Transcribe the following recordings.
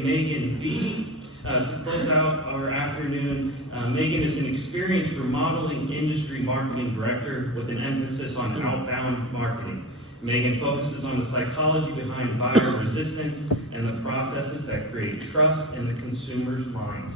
Megan Beattie to close out our afternoon. Megan is an experienced remodeling industry marketing director with an emphasis on outbound marketing. Megan focuses on the psychology behind buyer resistance and the processes that create trust in the consumer's mind.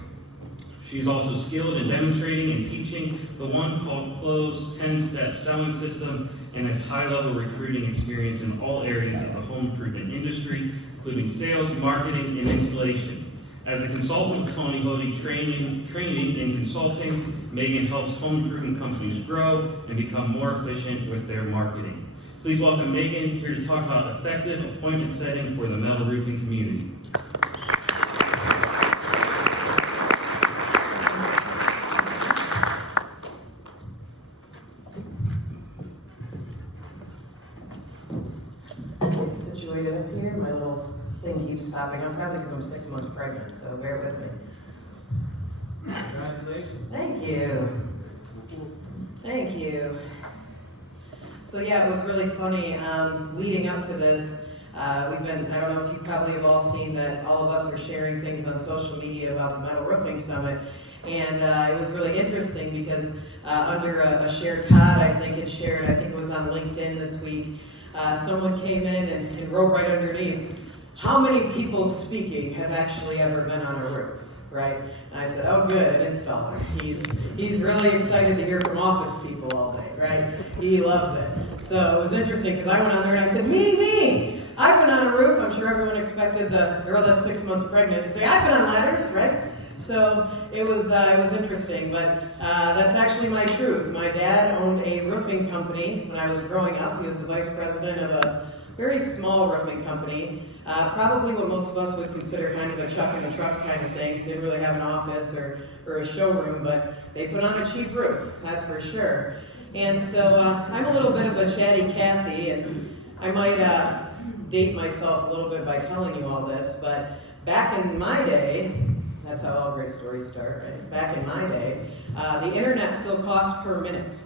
She's also skilled in demonstrating and teaching the one called Close 10-step selling system and has high-level recruiting experience in all areas of the home improvement industry, including sales, marketing, and installation. As a consultant with Tony Hoty training and consulting, Megan helps home improvement companies grow and become more efficient with their marketing. Please welcome Megan here to talk about effective appointment setting for the metal roofing community. Situated up here, my little thing keeps popping up, probably because I'm 6 months pregnant, so bear with me. Congratulations. Thank you. Thank you. So yeah, it was really funny leading up to this. I don't know if you probably have all seen that all of us are sharing things on social media about the Metal Roofing Summit. And it was really interesting because under a shared Todd, I think it was on LinkedIn this week, someone came in and wrote right underneath, how many people speaking have actually ever been on a roof, right? And I said, oh good, an installer. He's really excited to hear from office people all day, right? He loves it. So it was interesting because I went on there and I said, me, I've been on a roof. I'm sure everyone expected the girl that's 6 months pregnant to say, I've been on ladders, right? So it was interesting, but that's actually my truth. My dad owned a roofing company when I was growing up. He was the vice president of a very small roofing company, probably what most of us would consider kind of a chuck in a truck kind of thing. Didn't really have an office or a showroom, but they put on a cheap roof, that's for sure. And so I'm a little bit of a chatty Cathy, and I might date myself a little bit by telling you all this, but back in my day, that's how all great stories start, right? Back in my day, the internet still cost per minute.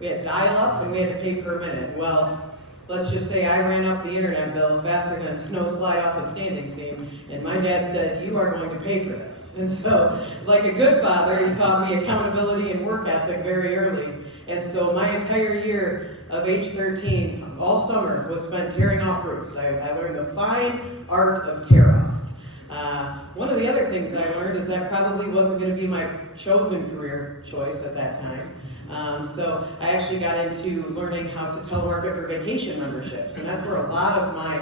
We had dial-up and we had to pay per minute. Well, let's just say I ran up the internet bill faster than a snow slide off a standing seam, and my dad said, you are going to pay for this. And so, like a good father, he taught me accountability and work ethic very early. And so my entire year of age 13, all summer, was spent tearing off roofs. I learned the fine art of tear-off. One of the other things I learned is that probably wasn't going to be my chosen career choice at that time. So I actually got into learning how to telemarket for vacation memberships, and that's where a lot of my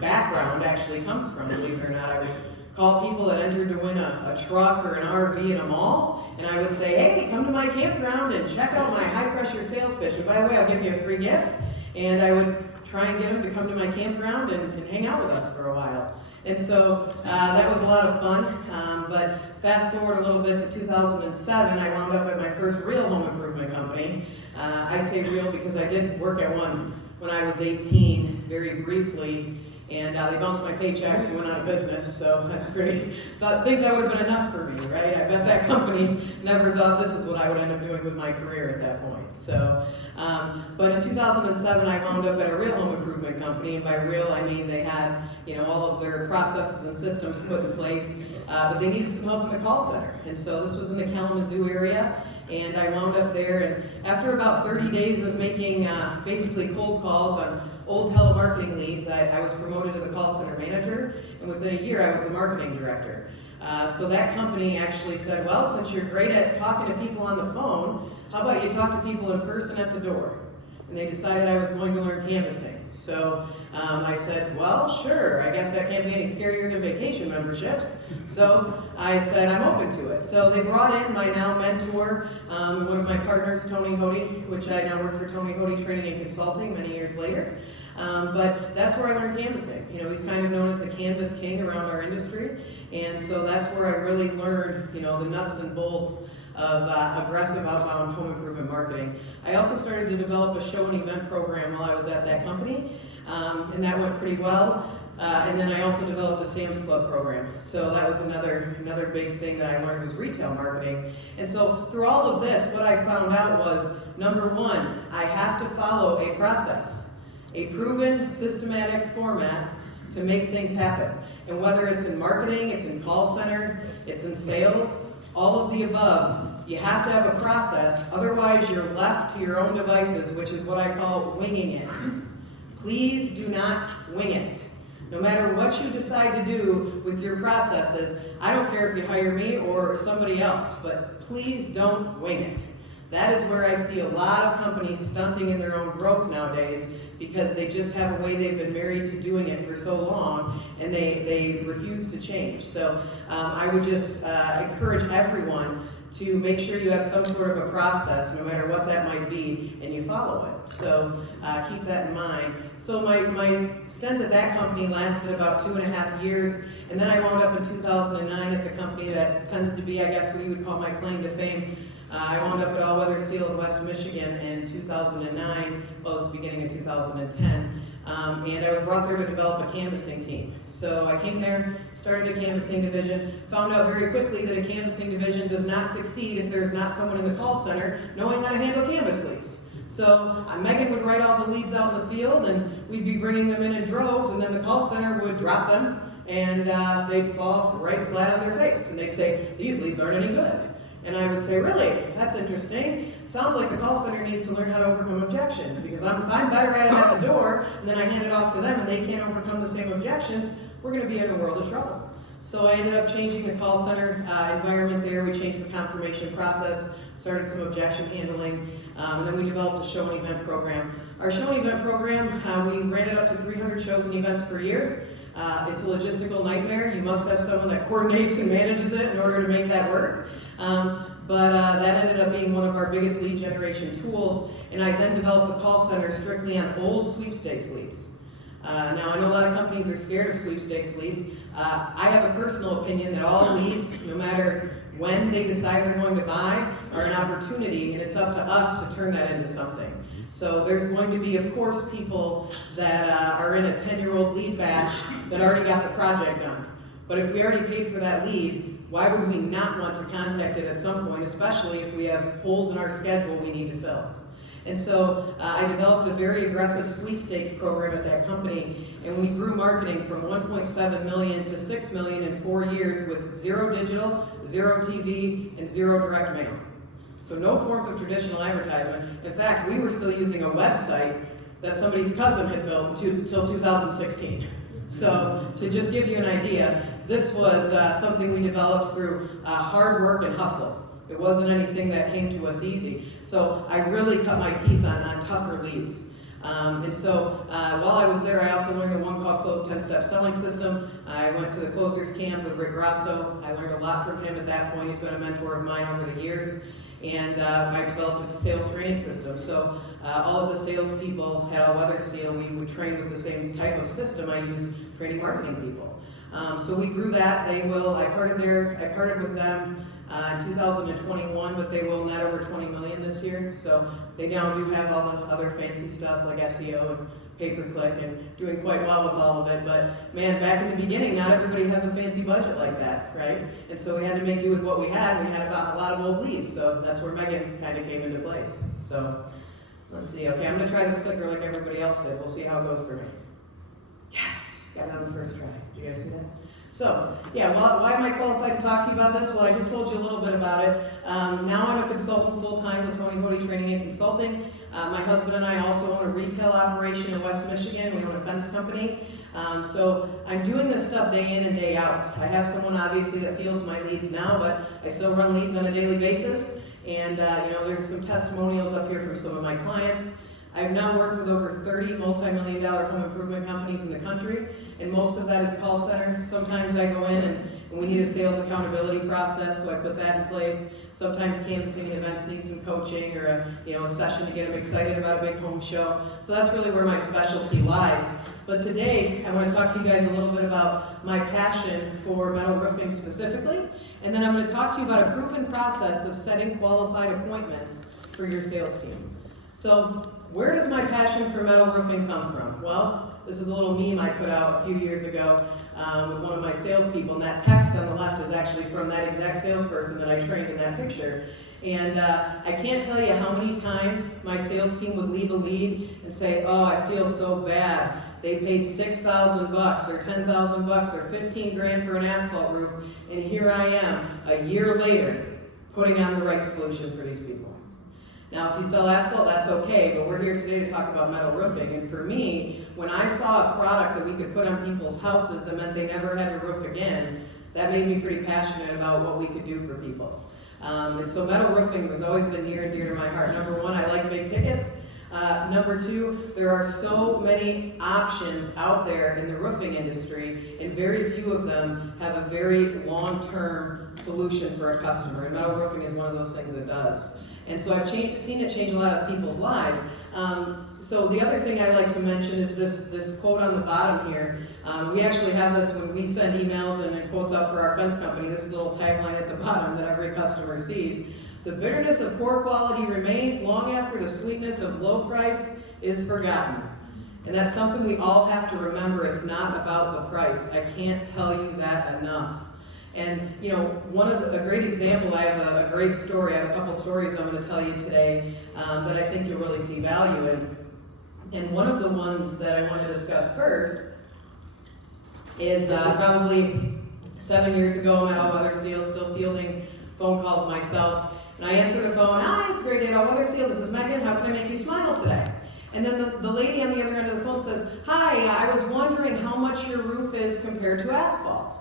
background actually comes from, believe it or not. I would call people that entered to win a truck or an RV in a mall, and I would say, hey, come to my campground and check out my high-pressure sales pitch. And by the way, I'll give you a free gift. And I would try and get them to come to my campground and hang out with us for a while. And so that was a lot of fun, but fast forward a little bit to 2007, I wound up at my first real home improvement company. I say real because I did work at one when I was 18, very briefly, and they bounced my paychecks and went out of business, so that's think that would have been enough for me, right? I bet that company never thought this is what I would end up doing with my career at that point. So, but in 2007, I wound up at a real home improvement company, and by real, I mean they had, all of their processes and systems put in place, but they needed some help in the call center. And so this was in the Kalamazoo area, and I wound up there, and after about 30 days of making basically cold calls on old telemarketing leads, I was promoted to the call center manager, and within a year I was the marketing director. So that company actually said, well, since you're great at talking to people on the phone, how about you talk to people in person at the door? And they decided I was going to learn canvassing. So I said, well, sure, I guess that can't be any scarier than vacation memberships. So I said, I'm open to it. So they brought in my now mentor, one of my partners, Tony Hoty, which I now work for Tony Hoty Training and Consulting many years later. But that's where I learned canvassing. He's kind of known as the canvas king around our industry. And so that's where I really learned, the nuts and bolts of aggressive outbound home improvement marketing. I also started to develop a show and event program while I was at that company, and that went pretty well. And then I also developed a Sam's Club program. So that was another big thing that I learned was retail marketing. And so through all of this, what I found out was, number one, I have to follow a process, a proven systematic format to make things happen. And whether it's in marketing, it's in call center, it's in sales, all of the above, you have to have a process, otherwise you're left to your own devices, which is what I call winging it. Please do not wing it. No matter what you decide to do with your processes, I don't care if you hire me or somebody else, but please don't wing it. That is where I see a lot of companies stunting in their own growth nowadays, because they just have a way they've been married to doing it for so long, and they refuse to change. So I would just encourage everyone to make sure you have some sort of a process, no matter what that might be, and you follow it. So keep that in mind. So my stint at that company lasted about 2.5 years, and then I wound up in 2009 at the company that tends to be, I guess, what you would call my claim to fame. I wound up at All Weather Seal in West Michigan in 2009, well, it was the beginning of 2010, and I was brought there to develop a canvassing team. So I came there, started a canvassing division, found out very quickly that a canvassing division does not succeed if there's not someone in the call center knowing how to handle canvas leads. So Megan would write all the leads out in the field, and we'd be bringing them in droves, and then the call center would drop them, and they'd fall right flat on their face, and they'd say, "These leads aren't any good." And I would say, "Really? That's interesting. Sounds like the call center needs to learn how to overcome objections, because if I'm better at it at the door, and then I hand it off to them and they can't overcome the same objections, we're going to be in a world of trouble." So I ended up changing the call center environment there. We changed the confirmation process, started some objection handling, and then we developed a show and event program. Our show and event program, we ran it up to 300 shows and events per year. It's a logistical nightmare. You must have someone that coordinates and manages it in order to make that work. But that ended up being one of our biggest lead generation tools, and I then developed the call center strictly on old sweepstakes leads. Now, I know a lot of companies are scared of sweepstakes leads. I have a personal opinion that all leads, no matter when they decide they're going to buy, are an opportunity, and it's up to us to turn that into something. So there's going to be, of course, people that are in a 10-year-old lead batch that already got the project done. But if we already paid for that lead, why would we not want to contact it at some point, especially if we have holes in our schedule we need to fill? And so I developed a very aggressive sweepstakes program at that company, and we grew marketing from 1.7 million to 6 million in 4 years with 0 digital, 0 TV, and 0 direct mail. So no forms of traditional advertisement. In fact, we were still using a website that somebody's cousin had built until 2016. So to just give you an idea, this was something we developed through hard work and hustle. It wasn't anything that came to us easy. So I really cut my teeth on tougher leads. And so while I was there, I also learned the One Call Close 10-step selling system. I went to the closers camp with Rick Grasso. I learned a lot from him at that point. He's been a mentor of mine over the years. And I developed a sales training system. So all of the salespeople at All Weather Seal, we would train with the same type of system I use training marketing people. So we grew that. I parted with them in 2021, but they will net over 20 million this year. So they now do have all the other fancy stuff like SEO and pay-per-click and doing quite well with all of it. But man, back in the beginning, not everybody has a fancy budget like that, right? And so we had to make do with what we had, and we had about a lot of old leads. So that's where Megan kind of came into place. So let's see. Okay, I'm going to try this clicker like everybody else did. We'll see how it goes for me. Yes! Got it on the first try. Did you guys see that? So, yeah, why am I qualified to talk to you about this? Well, I just told you a little bit about it. Now I'm a consultant full-time with Tony Hoty Training and Consulting. My husband and I also own a retail operation in West Michigan. We own a fence company. So I'm doing this stuff day in and day out. I have someone obviously that fields my leads now, but I still run leads on a daily basis. And there's some testimonials up here from some of my clients. I've now worked with over 30 multi-million-dollar home improvement companies in the country, and most of that is call center. Sometimes I go in and we need a sales accountability process, so I put that in place. Sometimes canvassing events need some coaching or a session to get them excited about a big home show. So that's really where my specialty lies. But today, I want to talk to you guys a little bit about my passion for metal roofing specifically, and then I'm going to talk to you about a proven process of setting qualified appointments for your sales team. So, where does my passion for metal roofing come from? Well, this is a little meme I put out a few years ago with one of my salespeople, and that text on the left is actually from that exact salesperson that I trained in that picture. And I can't tell you how many times my sales team would leave a lead and say, "Oh, I feel so bad they paid $6,000 or $10,000 or 15 grand for an asphalt roof, and here I am, a year later, putting on the right solution for these people. Now, if you sell asphalt, that's okay, but we're here today to talk about metal roofing. And for me, when I saw a product that we could put on people's houses that meant they never had to roof again, that made me pretty passionate about what we could do for people. And so metal roofing has always been near and dear to my heart. Number one, I like big tickets. Number two, there are so many options out there in the roofing industry, and very few of them have a very long-term solution for a customer. And metal roofing is one of those things that does. And so I've seen it change a lot of people's lives. So the other thing I'd like to mention is this quote on the bottom here. We actually have this when we send emails and it quotes out for our fence company. This is a little tagline at the bottom that every customer sees. The bitterness of poor quality remains long after the sweetness of low price is forgotten. And that's something we all have to remember. It's not about the price. I can't tell you that enough. And, you know, a great example, I have a great story. I have a couple stories I'm going to tell you today that I think you'll really see value in. And one of the ones that I want to discuss first is probably 7 years ago, I'm at All Weather Steel, still fielding phone calls myself. And I answer the phone, "Hi, it's great day at All Weather Steel. This is Megan. How can I make you smile today?" And then the lady on the other end of the phone says, "Hi, I was wondering how much your roof is compared to asphalt."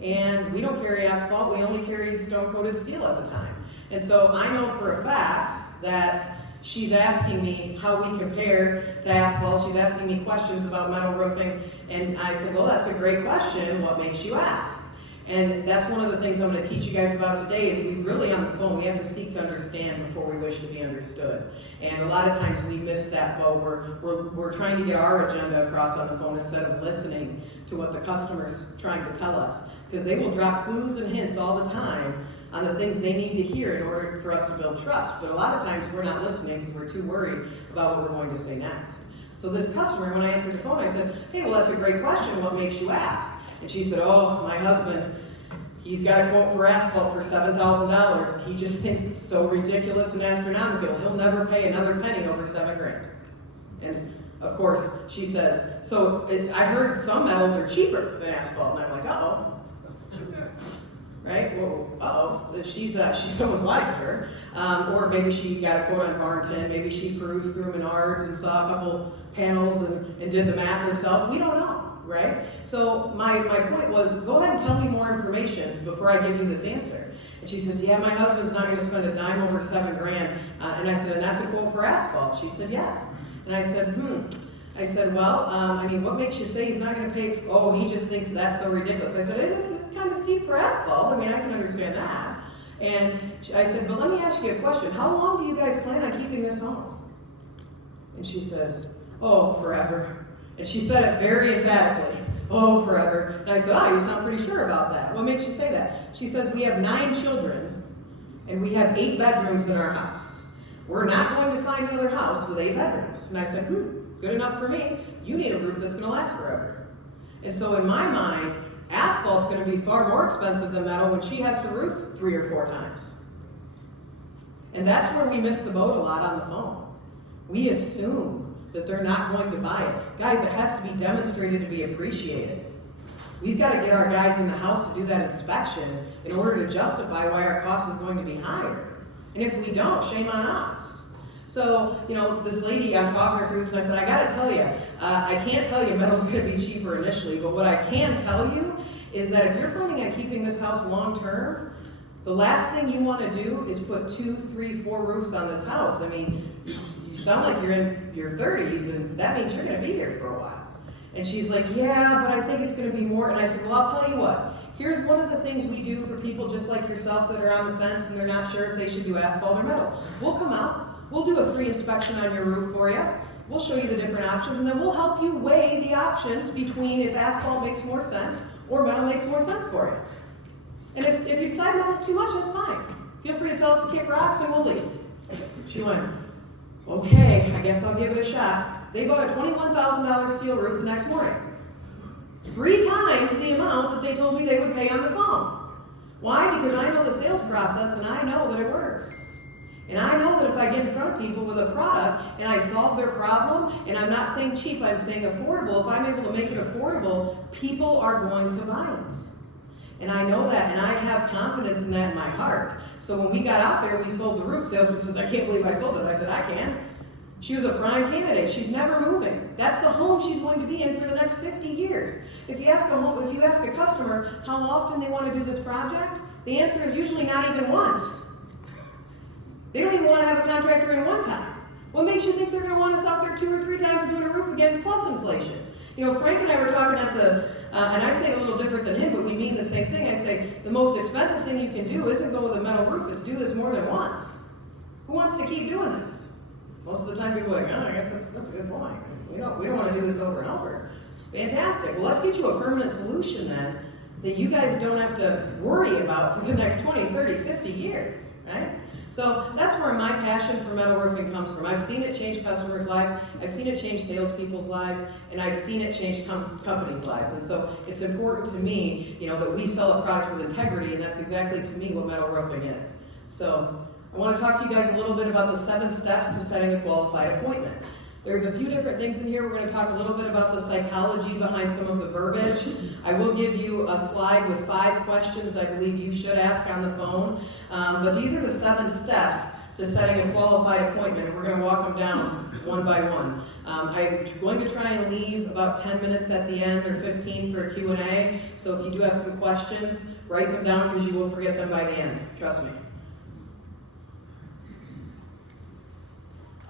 And we don't carry asphalt, we only carried stone-coated steel at the time. And so I know for a fact that she's asking me how we compare to asphalt. She's asking me questions about metal roofing. And I said, well, that's a great question. What makes you ask? And that's one of the things I'm going to teach you guys about today is we really on the phone, we have to seek to understand before we wish to be understood. And a lot of times we miss that boat. We're trying to get our agenda across on the phone instead of listening to what the customer's trying to tell us. Because they will drop clues and hints all the time on the things they need to hear in order for us to build trust. But a lot of times we're not listening because we're too worried about what we're going to say next. So this customer, when I answered the phone, I said, "Hey, well, that's a great question. What makes you ask?" And she said, "Oh, my husband, he's got a quote for asphalt for $7,000. He just thinks it's so ridiculous and astronomical. He'll never pay another penny over $7 grand. And of course, she says, I heard some metals are cheaper than asphalt. And I'm like, uh-oh. Right? Well, uh-oh. She's someone's lied to her. Or maybe she got a quote on Barnton. Maybe she perused through Menards and saw a couple panels and did the math herself. We don't know, right? So my point was, go ahead and tell me more information before I give you this answer. And she says, yeah, my husband's not going to spend a dime over $7 grand. And I said, and that's a quote for asphalt. She said, yes. And I said, I said, well, what makes you say he's not going to pay? Oh, he just thinks that's so ridiculous. I said, it's kind of steep for asphalt. I can understand that. And I said, but let me ask you a question. How long do you guys plan on keeping this home? And she says, oh, forever. And she said it very emphatically. Oh, forever. And I said, you sound pretty sure about that. What makes you say that? She says, we have 9 children, and we have 8 bedrooms in our house. We're not going to find another house with 8 bedrooms. And I said, good enough for me. You need a roof that's going to last forever. And so in my mind, asphalt's going to be far more expensive than metal when she has to roof 3 or 4 times. And that's where we miss the boat a lot on the phone. We assume that they're not going to buy it. Guys, it has to be demonstrated to be appreciated. We've got to get our guys in the house to do that inspection in order to justify why our cost is going to be higher. And if we don't, shame on us. So, this lady, I'm talking her through this, and I said, I got to tell you, I can't tell you metal's going to be cheaper initially, but what I can tell you is that if you're planning on keeping this house long term, the last thing you want to do is put 2, 3, 4 roofs on this house. You sound like you're in your 30s, and that means you're going to be here for a while. And she's like, yeah, but I think it's going to be more. And I said, well, I'll tell you what. Here's one of the things we do for people just like yourself that are on the fence and they're not sure if they should do asphalt or metal. We'll come out. We'll do a free inspection on your roof for you. We'll show you the different options, and then we'll help you weigh the options between if asphalt makes more sense or metal makes more sense for you. And if you decide metal's too much, that's fine. Feel free to tell us to kick rocks and we'll leave. She went, okay, I guess I'll give it a shot. They bought a $21,000 steel roof the next morning. 3 times the amount that they told me they would pay on the phone. Why? Because I know the sales process and I know that it works. And I know that if I get in front of people with a product and I solve their problem, and I'm not saying cheap, I'm saying affordable, if I'm able to make it affordable, people are going to buy it. And I know that, and I have confidence in that in my heart. So when we got out there and we sold the roof, salesman says, I can't believe I sold it. I said, I can. She was a prime candidate. She's never moving. That's the home she's going to be in for the next 50 years. If you ask a customer how often they want to do this project, the answer is usually not even once. They don't even want to have a contractor in one time. What makes you think they're going to want us out there 2 or 3 times doing a roof again, plus inflation? You know, Frank and I were talking at the, and I say a little different than him, but we mean the same thing. I say, the most expensive thing you can do isn't go with a metal roof, it's do this more than once. Who wants to keep doing this? Most of the time people are like, oh, I guess that's a good point. We don't want to do this over and over. Fantastic. Well, let's get you a permanent solution then that you guys don't have to worry about for the next 20, 30, 50 years, right? So that's where my passion for metal roofing comes from. I've seen it change customers' lives, I've seen it change salespeople's lives, and I've seen it change companies' lives. And so it's important to me, you know, that we sell a product with integrity, and that's exactly to me what metal roofing is. So I want to talk to you guys a little bit about the 7 steps to setting a qualified appointment. There's a few different things in here. We're going to talk a little bit about the psychology behind some of the verbiage. I will give you a slide with 5 questions I believe you should ask on the phone. But these are the 7 steps to setting a qualified appointment. We're going to walk them down one by one. I'm going to try and leave about 10 minutes at the end or 15 for a Q&A. So if you do have some questions, write them down because you will forget them by the end. Trust me.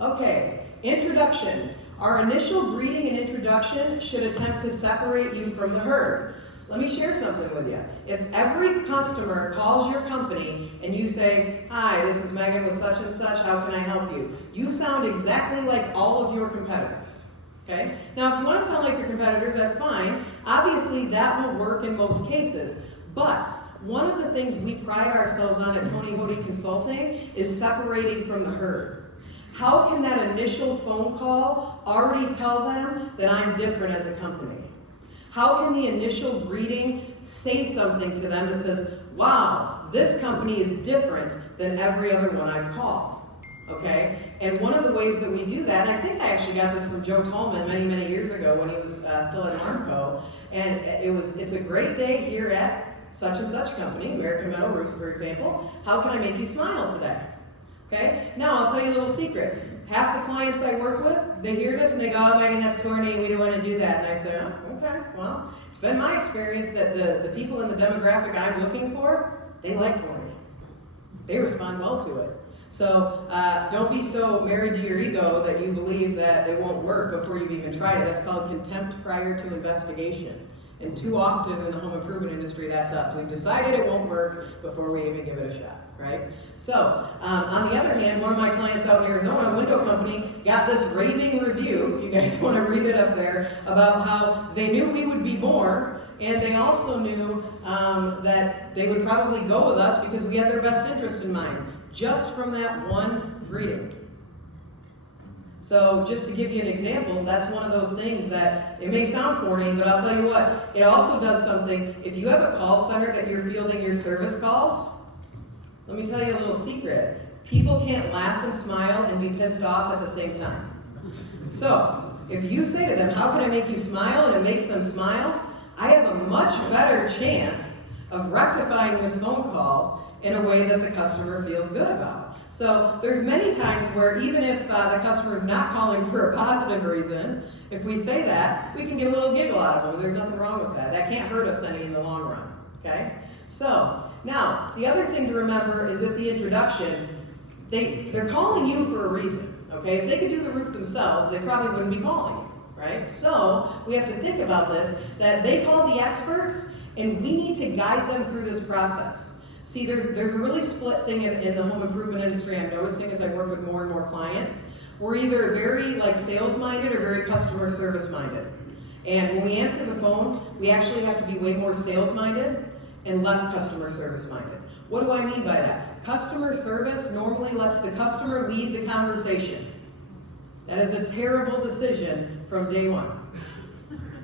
Okay. Introduction. Our initial greeting and introduction should attempt to separate you from the herd. Let me share something with you. If every customer calls your company and you say, hi, this is Megan with such and such, how can I help you? You sound exactly like all of your competitors. Okay? Now, if you want to sound like your competitors, that's fine. Obviously, that will work in most cases. But one of the things we pride ourselves on at Hoty Consulting is separating from the herd. How can that initial phone call already tell them that I'm different as a company? How can the initial greeting say something to them that says, wow, this company is different than every other one I've called? Okay? And one of the ways that we do that, and I think I actually got this from Joe Tolman many, many years ago when he was still at Armco, and it's a great day here at such and such company, American Metal Roofs, for example. How can I make you smile today? Okay? Now, I'll tell you a little secret. Half the clients I work with, they hear this and they go, oh, Megan, that's corny, we don't want to do that. And I say, oh, okay, well, it's been my experience that the people in the demographic I'm looking for, they like corny. They respond well to it. So don't be so married to your ego that you believe that it won't work before you've even tried it. That's called contempt prior to investigation. And too often in the home improvement industry, that's us. We've decided it won't work before we even give it a shot, right? So, on the other hand, one of my clients out in Arizona, a window company, got this raving review, if you guys want to read it up there, about how they knew we would be more, and they also knew that they would probably go with us because we had their best interest in mind, just from that one greeting. So just to give you an example, that's one of those things that it may sound corny, but I'll tell you what, it also does something. If you have a call center that you're fielding your service calls, let me tell you a little secret. People can't laugh and smile and be pissed off at the same time. So if you say to them, how can I make you smile, and it makes them smile, I have a much better chance of rectifying this phone call in a way that the customer feels good about. So there's many times where even if the customer is not calling for a positive reason, if we say that, we can get a little giggle out of them. There's nothing wrong with that. That can't hurt us any in the long run, okay? So now, the other thing to remember is at the introduction, they're calling you for a reason, okay? If they could do the roof themselves, they probably wouldn't be calling you, right? So we have to think about this, that they call the experts, and we need to guide them through this process. See, there's a really split thing in the home improvement industry I'm noticing as I work with more and more clients. We're either very sales-minded or very customer service-minded. And when we answer the phone, we actually have to be way more sales-minded and less customer service-minded. What do I mean by that? Customer service normally lets the customer lead the conversation. That is a terrible decision from day one.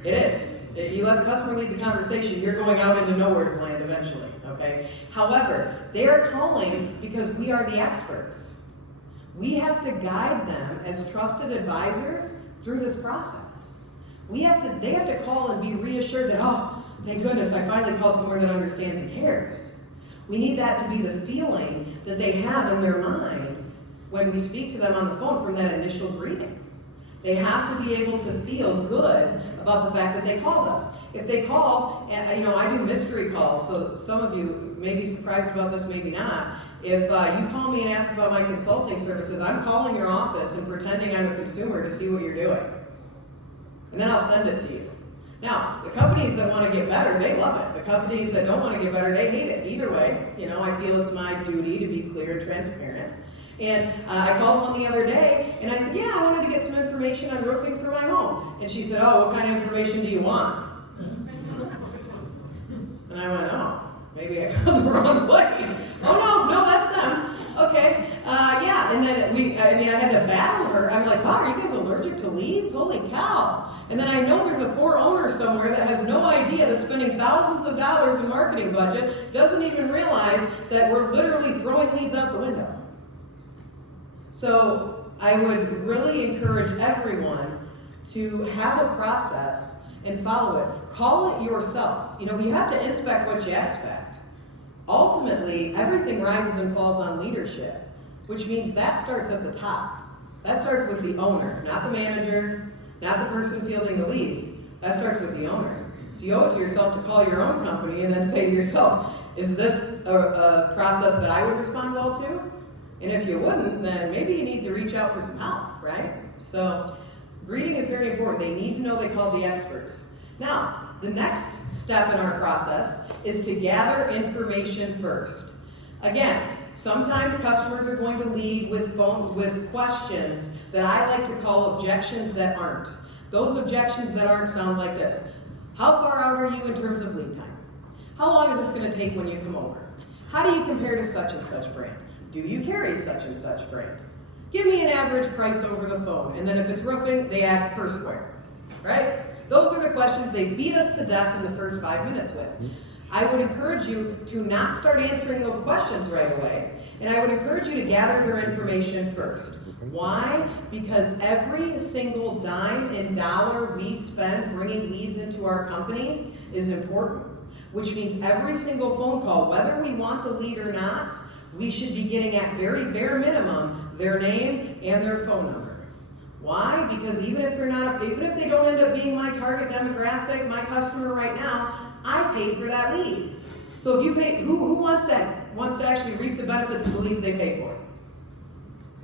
It is. You let the customer lead the conversation, you're going out into nowhere's land eventually, okay? However, they are calling because we are the experts. We have to guide them as trusted advisors through this process. They have to call and be reassured that, oh, thank goodness, I finally called somewhere that understands and cares. We need that to be the feeling that they have in their mind when we speak to them on the phone from that initial greeting. They have to be able to feel good about the fact that they called us. If they call, and I do mystery calls, so some of you may be surprised about this, maybe not. If you call me and ask about my consulting services, I'm calling your office and pretending I'm a consumer to see what you're doing. And then I'll send it to you. Now, the companies that want to get better, they love it. The companies that don't want to get better, they hate it. Either way, I feel it's my duty to be clear and transparent. And I called one the other day, and I said, yeah, I wanted to get some information on roofing for my home. And she said, oh, what kind of information do you want? And I went, oh, maybe I called the wrong place. Oh, no, that's them. Okay, yeah, and then I had to battle her. I'm like, wow, are you guys allergic to leads? Holy cow. And then I know there's a poor owner somewhere that has no idea that spending thousands of dollars in marketing budget doesn't even realize that we're literally throwing leads out the window. So I would really encourage everyone to have a process and follow it. Call it yourself. You have to inspect what you expect. Ultimately, everything rises and falls on leadership, which means that starts at the top. That starts with the owner, not the manager, not the person fielding the leads. That starts with the owner. So you owe it to yourself to call your own company and then say to yourself, is this a process that I would respond well to? And if you wouldn't, then maybe you need to reach out for some help, right? So greeting is very important. They need to know they called the experts. Now, the next step in our process is to gather information first. Again, sometimes customers are going to lead with questions that I like to call objections that aren't. Those objections that aren't sound like this. How far out are you in terms of lead time? How long is this going to take when you come over? How do you compare to such and such brand? Do you carry such and such brand? Give me an average price over the phone. And then if it's roofing, they add per square, right? Those are the questions they beat us to death in the first 5 minutes with. I would encourage you to not start answering those questions right away. And I would encourage you to gather their information first. Why? Because every single dime and dollar we spend bringing leads into our company is important. Which means every single phone call, whether we want the lead or not, we should be getting at very bare minimum their name and their phone number. Why? Because even if they don't end up being my target demographic, my customer right now, I paid for that lead. So if you pay, who wants to actually reap the benefits of the leads they pay for?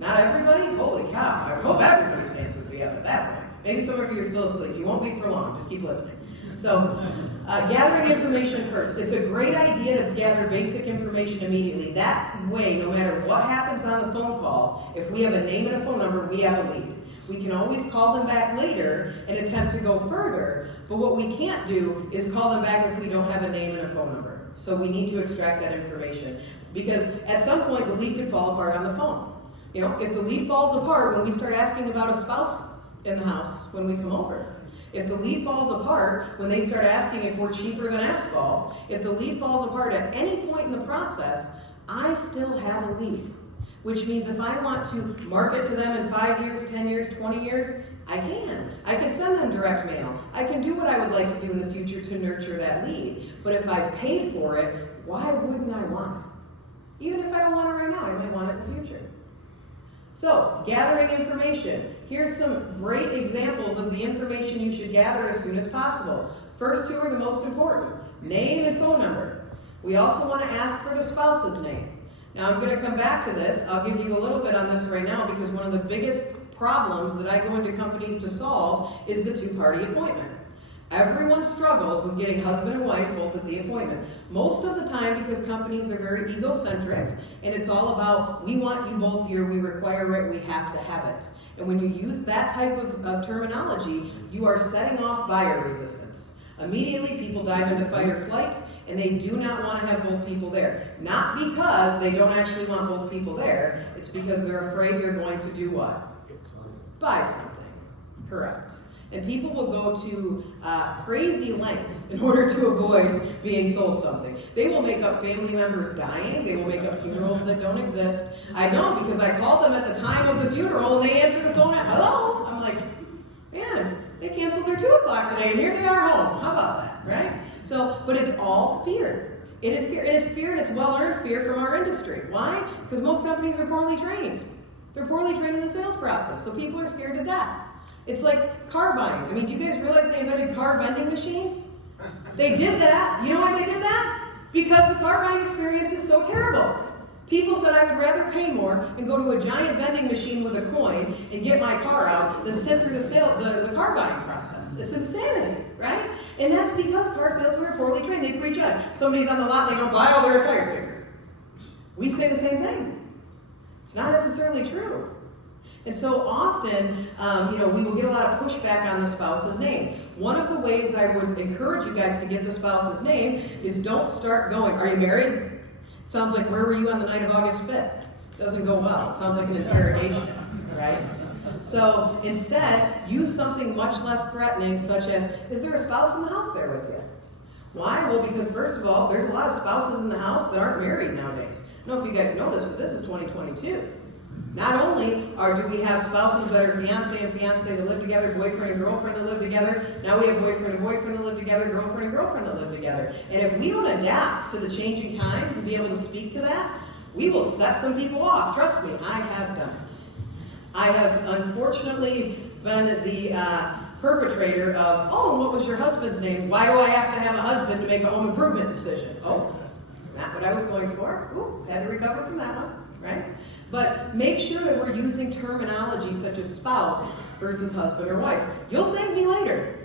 Not everybody? Holy cow! I hope everybody's hands would be up at that point. Maybe some of you are still asleep. You won't be for long. Just keep listening. So, gathering information first. It's a great idea to gather basic information immediately. That way, no matter what happens on the phone call, if we have a name and a phone number, we have a lead. We can always call them back later and attempt to go further, but what we can't do is call them back if we don't have a name and a phone number. So we need to extract that information. Because at some point, the lead could fall apart on the phone. If the lead falls apart when we start asking about a spouse in the house when we come over, if the lead falls apart when they start asking if we're cheaper than asphalt, if the lead falls apart at any point in the process, I still have a lead. Which means if I want to market to them in 5 years, 10 years, 20 years, I can. I can send them direct mail. I can do what I would like to do in the future to nurture that lead. But if I've paid for it, why wouldn't I want it? Even if I don't want it right now, I might want it in the future. So, gathering information. Here's some great examples of the information you should gather as soon as possible. First two are the most important. Name and phone number. We also want to ask for the spouse's name. Now, I'm going to come back to this. I'll give you a little bit on this right now because one of the biggest problems that I go into companies to solve is the two-party appointment. Everyone struggles with getting husband and wife both at the appointment. Most of the time because companies are very egocentric and it's all about, we want you both here, we require it, we have to have it. And when you use that type of terminology, you are setting off buyer resistance. Immediately people dive into fight or flight and they do not want to have both people there. Not because they don't actually want both people there, it's because they're afraid they're going to do what? Buy something. Correct. And people will go to crazy lengths in order to avoid being sold something. They will make up family members dying. They will make up funerals that don't exist. I know because I called them at the time of the funeral and they answered the phone at, hello? I'm like, man, they canceled their 2 o'clock today and here they are home. How about that, right? So, but it's all fear. It is fear, and it's fear, and it's well-earned fear from our industry. Why? Because most companies are poorly trained. They're poorly trained in the sales process, so people are scared to death. It's like car buying. I mean, do you guys realize they invented car vending machines? They did that. You know why they did that? Because the car buying experience is so terrible. People said I would rather pay more and go to a giant vending machine with a coin and get my car out than sit through the car buying process. It's insanity, right? And that's because car salesmen are poorly trained. They prejudge. Somebody's on the lot, they don't buy, oh, they're a tire kicker. We say the same thing. It's not necessarily true. And so often, we will get a lot of pushback on the spouse's name. One of the ways I would encourage you guys to get the spouse's name is don't start going, are you married? Sounds like, where were you on the night of August 5th? Doesn't go well. It sounds like an interrogation, right? So instead, use something much less threatening, such as, is there a spouse in the house there with you? Why? Well, because first of all, there's a lot of spouses in the house that aren't married nowadays. I don't know if you guys know this, but this is 2022. Not only do we have spouses that are fiance and fiance that live together, boyfriend and girlfriend that live together, now we have boyfriend and boyfriend that live together, girlfriend and girlfriend that live together. And if we don't adapt to the changing times and be able to speak to that, we will set some people off. Trust me, I have done it. I have unfortunately been the perpetrator of, oh, and what was your husband's name? Why do I have to have a husband to make a home improvement decision? Oh, not what I was going for. Ooh, had to recover from that one, right? But make sure that we're using terminology such as spouse versus husband or wife. You'll thank me later.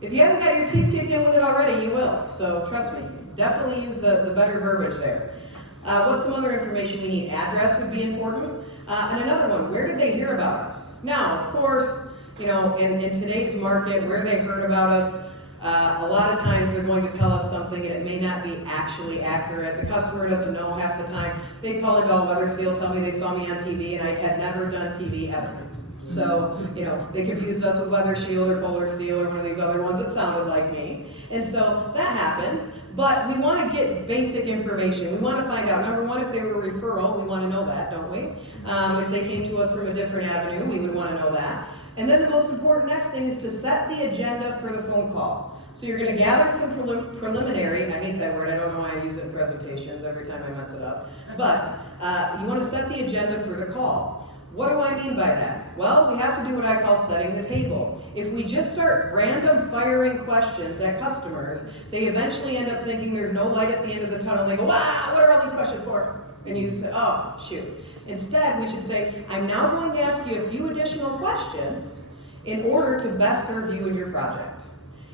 If you haven't got your teeth kicked in with it already, you will. So trust me, definitely use the better verbiage there. What's some other information we need? Address would be important. And another one, where did they hear about us? Now, of course, in today's market, where they heard about us, a lot of times they're going to tell us something and it may not be actually accurate. The customer doesn't know half the time. They call a bellwether seal, tell me they saw me on TV and I had never done TV ever. So, they confused us with Weather Shield or Polar Seal or one of these other ones that sounded like me. And so that happens, but we want to get basic information. We want to find out, number one, if they were a referral, we want to know that, don't we? If they came to us from a different avenue, we would want to know that. And then the most important next thing is to set the agenda for the phone call. So you're going to gather some preliminary, I hate that word, I don't know why I use it in presentations, every time I mess it up. But you want to set the agenda for the call. What do I mean by that? Well, we have to do what I call setting the table. If we just start random firing questions at customers, they eventually end up thinking there's no light at the end of the tunnel. They go, wow, what are all these questions for? And you say, oh, shoot. Instead, we should say, I'm now going to ask you a few additional questions in order to best serve you and your project.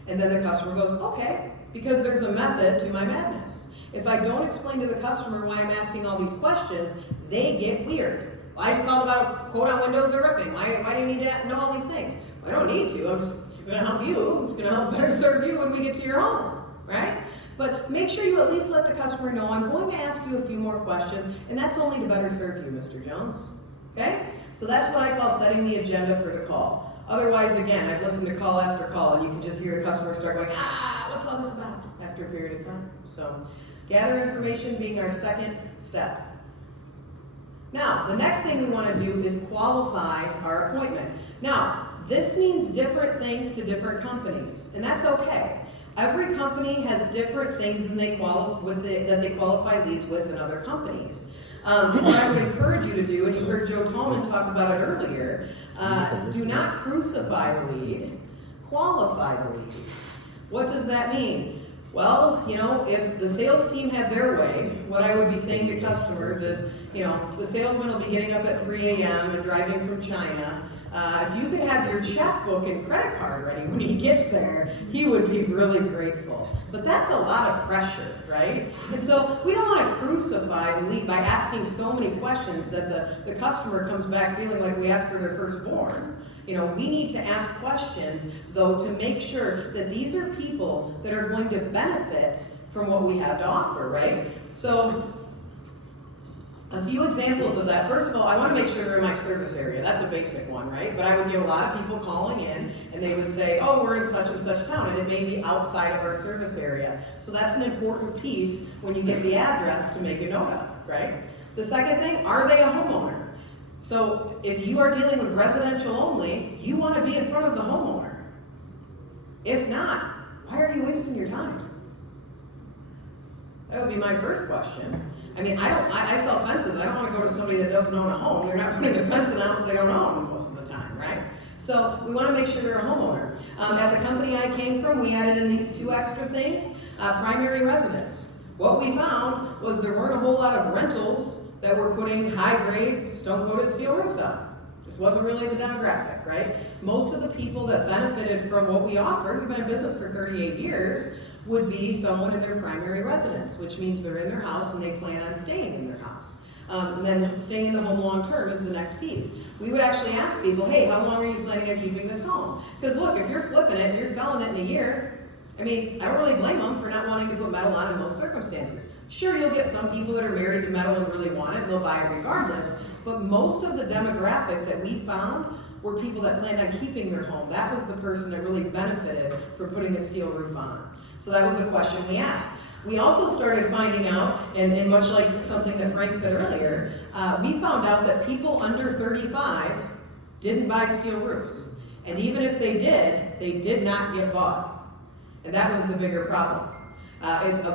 And then the customer goes, okay, because there's a method to my madness. If I don't explain to the customer why I'm asking all these questions, they get weird. I just called about a quote on windows or roofing. Why do you need to know all these things? Well, I don't need to. I'm just going to help you. It's going to help better serve you when we get to your home, right? But make sure you at least let the customer know, I'm going to ask you a few more questions, and that's only to better serve you, Mr. Jones. Okay? So that's what I call setting the agenda for the call. Otherwise, again, I've listened to call after call, and you can just hear a customer start going, what's all this about? After a period of time. So gather information being our second step. Now, the next thing we want to do is qualify our appointment. Now, this means different things to different companies, and that's okay. Every company has different things that they qualify leads with in other companies. What I would encourage you to do, and you heard Joe Tolman talk about it earlier, do not crucify the lead, qualify the lead. What does that mean? Well, if the sales team had their way, what I would be saying to customers is, the salesman will be getting up at 3 a.m. and driving from China. If you could have your checkbook and credit card ready when he gets there, he would be really grateful. But that's a lot of pressure, right? And so we don't want to crucify the lead by asking so many questions that the customer comes back feeling like we asked for their firstborn. We need to ask questions, though, to make sure that these are people that are going to benefit from what we have to offer, right? So A few examples of that. First of all, I want to make sure they're in my service area. That's a basic one, right? But I would get a lot of people calling in, and they would say, oh, we're in such and such town, and it may be outside of our service area. So that's an important piece when you get the address to make a note of, right? The second thing, are they a homeowner? So if you are dealing with residential only, you want to be in front of the homeowner. If not, why are you wasting your time? That would be my first question. I mean, I sell fences. I don't want to go to somebody that doesn't own a home. They're not putting a fence in a house they don't own most of the time, right? So we want to make sure they're a homeowner. At the company I came from, we added in these two extra things, primary residence. What we found was there weren't a whole lot of rentals that were putting high-grade, stone-coated steel roofs up. Just wasn't really the demographic, right? Most of the people that benefited from what we offered, we've been in business for 38 years, would be someone in their primary residence, which means they're in their house and they plan on staying in their house. And then staying in the home long term is the next piece. We would actually ask people, hey, how long are you planning on keeping this home? Because look, if you're flipping it and you're selling it in a year, I mean, I don't really blame them for not wanting to put metal on in most circumstances. Sure, you'll get some people that are married to metal and really want it, and they'll buy it regardless, but most of the demographic that we found were people that planned on keeping their home. That was the person that really benefited for putting a steel roof on it. So that was a question we asked. We also started finding out, and much like something that Frank said earlier, we found out that people under 35 didn't buy steel roofs. And even if they did not get bought. And that was the bigger problem.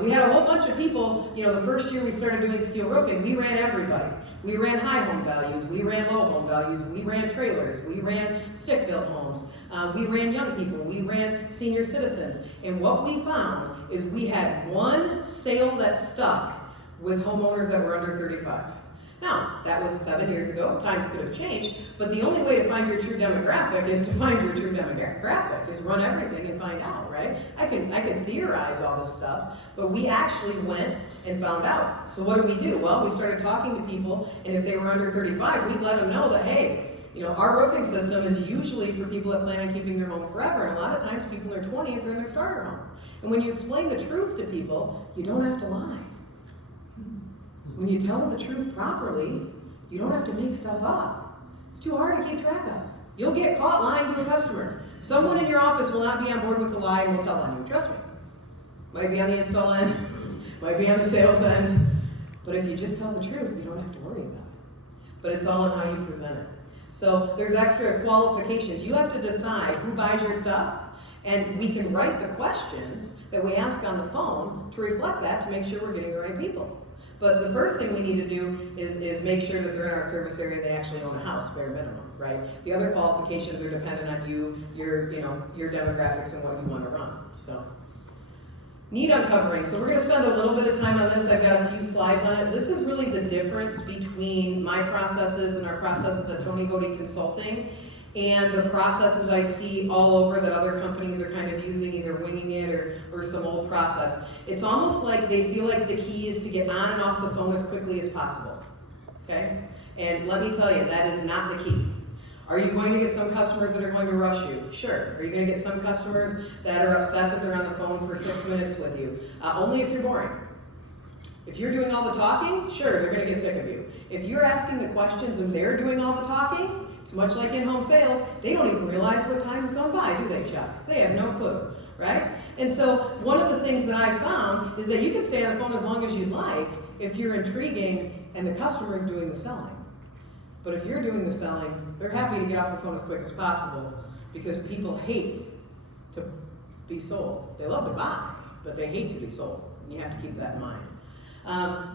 We had a whole bunch of people, the first year we started doing steel roofing, we ran everybody. We ran high home values, we ran low home values, we ran trailers, we ran stick-built homes, we ran young people, we ran senior citizens. And what we found is we had one sale that stuck with homeowners that were under 35. Now, that was 7 years ago, times could have changed, but the only way to find your true demographic is to find your true demographic, is run everything and find out, right? I can theorize all this stuff, but we actually went and found out. So what do? Well, we started talking to people, and if they were under 35, we'd let them know that, hey, our roofing system is usually for people that plan on keeping their home forever, and a lot of times people in their 20s are in their starter home. And when you explain the truth to people, you don't have to lie. When you tell them the truth properly, you don't have to make stuff up. It's too hard to keep track of. You'll get caught lying to a customer. Someone in your office will not be on board with the lie and will tell on you. Trust me. Might be on the install end, might be on the sales end, but if you just tell the truth, you don't have to worry about it. But it's all in how you present it. So there's extra qualifications. You have to decide who buys your stuff, and we can write the questions that we ask on the phone to reflect that to make sure we're getting the right people. But the first thing we need to do is make sure that they're in our service area and they actually own a house, bare minimum, right? The other qualifications are dependent on you, your demographics and what you want to run. So, need uncovering. So we're going to spend a little bit of time on this. I've got a few slides on it. This is really the difference between my processes and our processes at Hoty Consulting and the processes I see all over that other companies are kind of using, either winging it or some old process. It's almost like they feel like the key is to get on and off the phone as quickly as possible, okay? And let me tell you, that is not the key. Are you going to get some customers that are going to rush you? Sure. Are you going to get some customers that are upset that they're on the phone for 6 minutes with you? Only if you're boring. If you're doing all the talking, sure, they're going to get sick of you. If you're asking the questions and they're doing all the talking, it's much like in-home sales, they don't even realize what time has gone by, do they, Chuck? They have no clue, right? And so one of the things that I found is that you can stay on the phone as long as you like if you're intriguing and the customer is doing the selling. But if you're doing the selling, they're happy to get off the phone as quick as possible because people hate to be sold. They love to buy, but they hate to be sold. And you have to keep that in mind.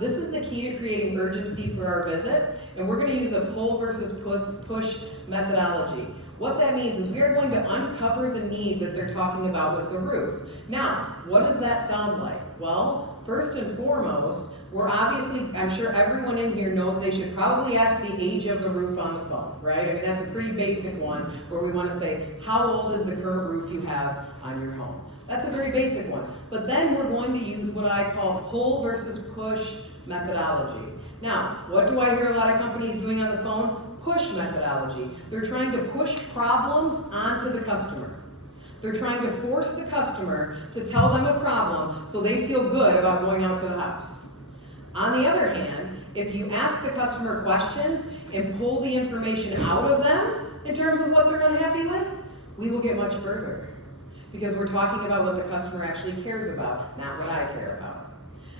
This is the key to creating urgency for our visit, and we're going to use a pull versus push methodology. What that means is we are going to uncover the need that they're talking about with the roof. Now, what does that sound like? Well, first and foremost, we're obviously, I'm sure everyone in here knows they should probably ask the age of the roof on the phone, right? I mean, that's a pretty basic one where we want to say, how old is the current roof you have on your home? That's a very basic one. But then we're going to use what I call pull versus push methodology. Now, what do I hear a lot of companies doing on the phone? Push methodology. They're trying to push problems onto the customer. They're trying to force the customer to tell them a problem so they feel good about going out to the house. On the other hand, If you ask the customer questions and pull the information out of them in terms of what they're unhappy with, we will get much further. Because we're talking about what the customer actually cares about, not what I care about.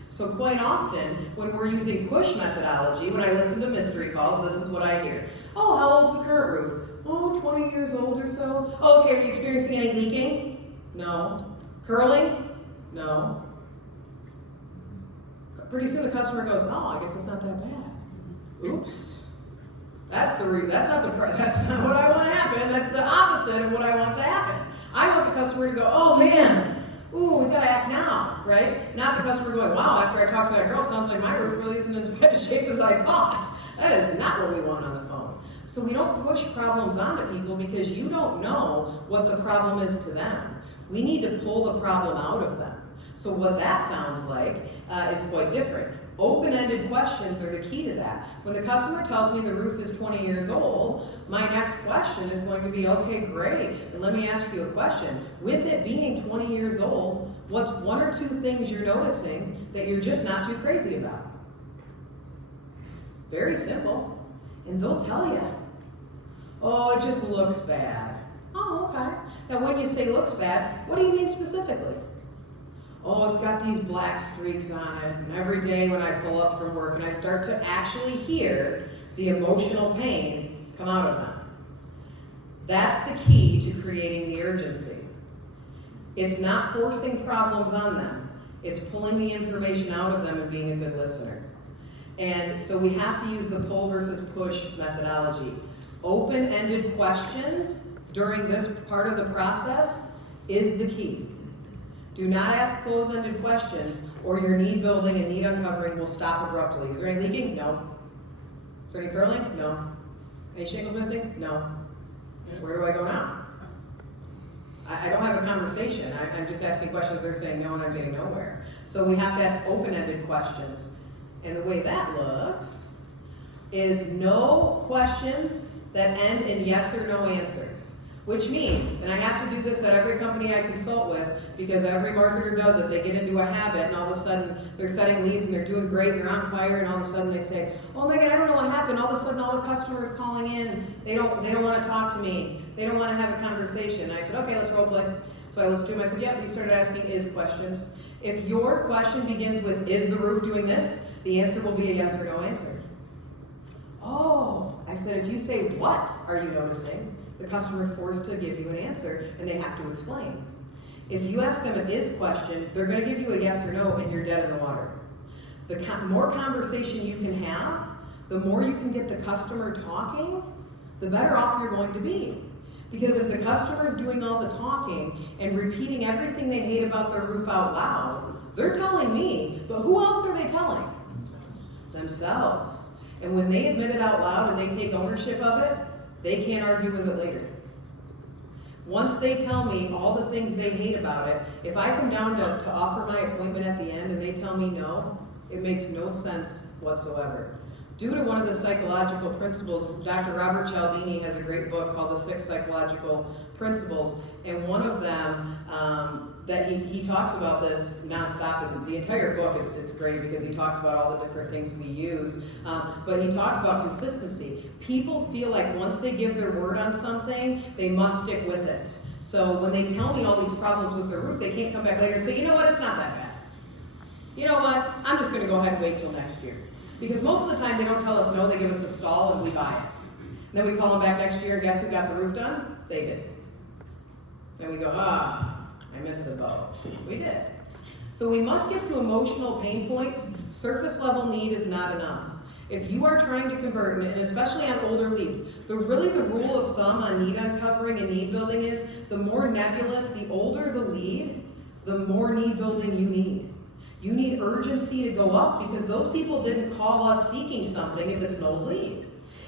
So quite often, when we're using push methodology, when I listen to mystery calls, this is what I hear. Oh, how old's the current roof? Oh, 20 years old or so. Oh, okay, are you experiencing any leaking? No. Curling? No. Pretty soon the customer goes, oh, I guess it's not that bad. Oops. That's not what I want to happen. That's the opposite of what I want to happen. I want the customer to go, oh man, ooh, we gotta act now, right? Not the customer going, wow, after I talked to that girl, sounds like my roof really isn't as bad a shape as I thought. That is not what we want on the phone. So we don't push problems onto people because you don't know what the problem is to them. We need to pull the problem out of them. So what that sounds like is quite different. Open-ended questions are the key to that. When the customer tells me the roof is 20 years old, my next question is going to be, okay, great, and let me ask you a question. With it being 20 years old, what's one or two things you're noticing that you're just not too crazy about? Very simple. And they'll tell you. Oh, it just looks bad. Oh, okay. Now when you say looks bad, what do you mean specifically? Oh, it's got these black streaks on it, and every day when I pull up from work and I start to actually hear the emotional pain come out of them. That's the key to creating the urgency. It's not forcing problems on them. It's pulling the information out of them and being a good listener. And so we have to use the pull versus push methodology. Open-ended questions during this part of the process is the key. Do not ask closed-ended questions or your need building and need uncovering will stop abruptly. Is there any leaking? No. Is there any curling? No. Any shingles missing? No. Where do I go now? I don't have a conversation. I'm just asking questions. They're saying no and I'm getting nowhere. So we have to ask open-ended questions. And the way that looks is no questions that end in yes or no answers. Which means, and I have to do this at every company I consult with, because every marketer does it, they get into a habit and all of a sudden they're setting leads and they're doing great, they're on fire, and all of a sudden they say, oh my God, I don't know what happened. All of a sudden all the customers calling in, they don't want to talk to me. They don't want to have a conversation. And I said, okay, let's role play. So I listened to him, I said, yeah, we started asking is questions. If your question begins with, is the roof doing this? The answer will be a yes or no answer. Oh, I said, if you say, what are you noticing? The customer's forced to give you an answer, and they have to explain. If you ask them an is question, they're going to give you a yes or no, and you're dead in the water. The more conversation you can have, the more you can get the customer talking, the better off you're going to be. Because if the customer's doing all the talking and repeating everything they hate about their roof out loud, they're telling me, but who else are they telling? Themselves. And when they admit it out loud and they take ownership of it, they can't argue with it later. Once they tell me all the things they hate about it, if I come down to offer my appointment at the end and they tell me no, it makes no sense whatsoever. Due to one of the psychological principles, Dr. Robert Cialdini has a great book called The 6 Psychological Principles, and one of them that he talks about this nonstop, and the entire book, it's great because he talks about all the different things we use, but he talks about consistency. People feel like once they give their word on something, they must stick with it. So when they tell me all these problems with their roof, they can't come back later and say, you know what, it's not that bad. You know what, I'm just going to go ahead and wait till next year. Because most of the time they don't tell us no, they give us a stall and we buy it. And then we call them back next year and guess who got the roof done? They did. Then we go, I missed the boat. We did. So we must get to emotional pain points. Surface level need is not enough. If you are trying to convert, and especially on older leads, the rule of thumb on need uncovering and need building is the more nebulous, the older the lead, the more need building you need. You need urgency to go up because those people didn't call us seeking something if it's an old lead.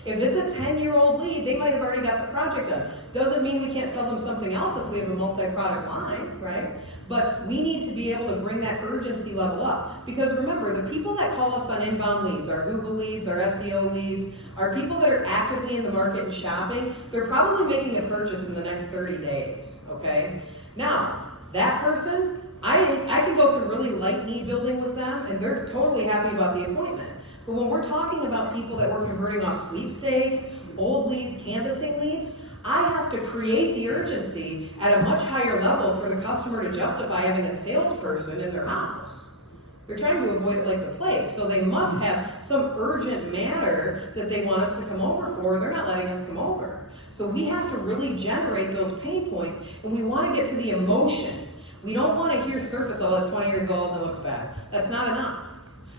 If it's a 10-year-old lead, they might have already got the project done. Doesn't mean we can't sell them something else if we have a multi-product line, right? But we need to be able to bring that urgency level up. Because remember, the people that call us on inbound leads, our Google leads, our SEO leads, are people that are actively in the market and shopping. They're probably making a purchase in the next 30 days, okay? Now, that person, I can go through really light need building with them, and they're totally happy about the appointment. But when we're talking about people that we're converting off sweepstakes, old leads, canvassing leads, I have to create the urgency at a much higher level for the customer to justify having a salesperson in their house. They're trying to avoid it like the plague, so they must have some urgent matter that they want us to come over for, or they're not letting us come over. So we have to really generate those pain points, and we want to get to the emotion. We don't want to hear surface, oh, that's 20 years old and it looks bad. That's not enough.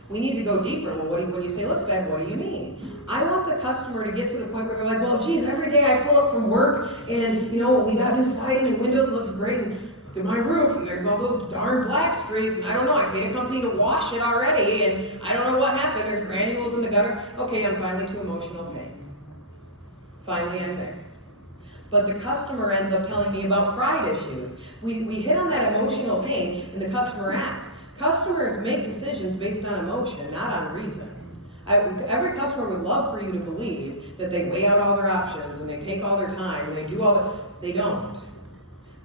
We need to go deeper. Well, when you say looks bad, what do you mean? I want the customer to get to the point where they're like, well, geez, every day I pull up from work and, we got new siding and windows, it looks great. And look at my roof and there's all those darn black streaks and I don't know, I paid a company to wash it already and I don't know what happened. There's granules in the gutter. Okay, I'm finally to emotional pain. Finally, I'm there. But the customer ends up telling me about pride issues. We hit on that emotional pain and the customer acts. Customers make decisions based on emotion, not on reason. Every customer would love for you to believe that they weigh out all their options and they take all their time and they do they don't.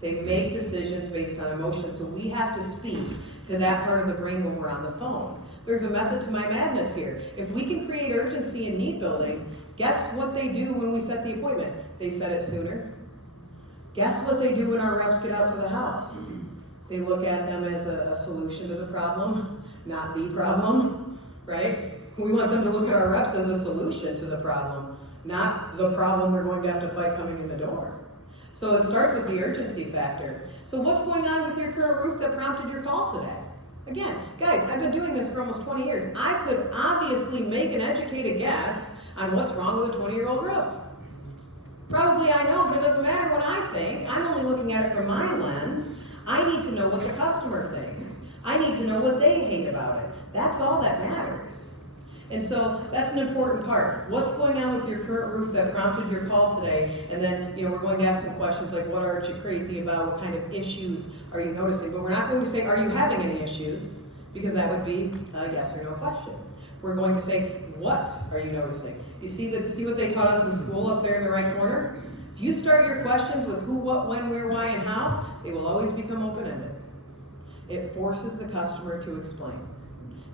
They make decisions based on emotion, so we have to speak to that part of the brain when we're on the phone. There's a method to my madness here. If we can create urgency in need building, guess what they do when we set the appointment? They set it sooner. Guess what they do when our reps get out to the house? They look at them as a solution to the problem, not the problem, right? We want them to look at our reps as a solution to the problem, not the problem we're going to have to fight coming in the door. So it starts with the urgency factor. So what's going on with your current roof that prompted your call today? Again, guys, I've been doing this for almost 20 years. I could obviously make an educated guess on what's wrong with a 20-year-old roof. Probably I know, but it doesn't matter what I think. I'm only looking at it from my lens. I need to know what the customer thinks. I need to know what they hate about it. That's all that matters. And so that's an important part. What's going on with your current roof that prompted your call today? And then, we're going to ask some questions like, what aren't you crazy about? What kind of issues are you noticing? But we're not going to say, are you having any issues? Because that would be a yes or no question. We're going to say, what are you noticing? You see what they taught us in school up there in the right corner? If you start your questions with who, what, when, where, why, and how, they will always become open-ended. It forces the customer to explain.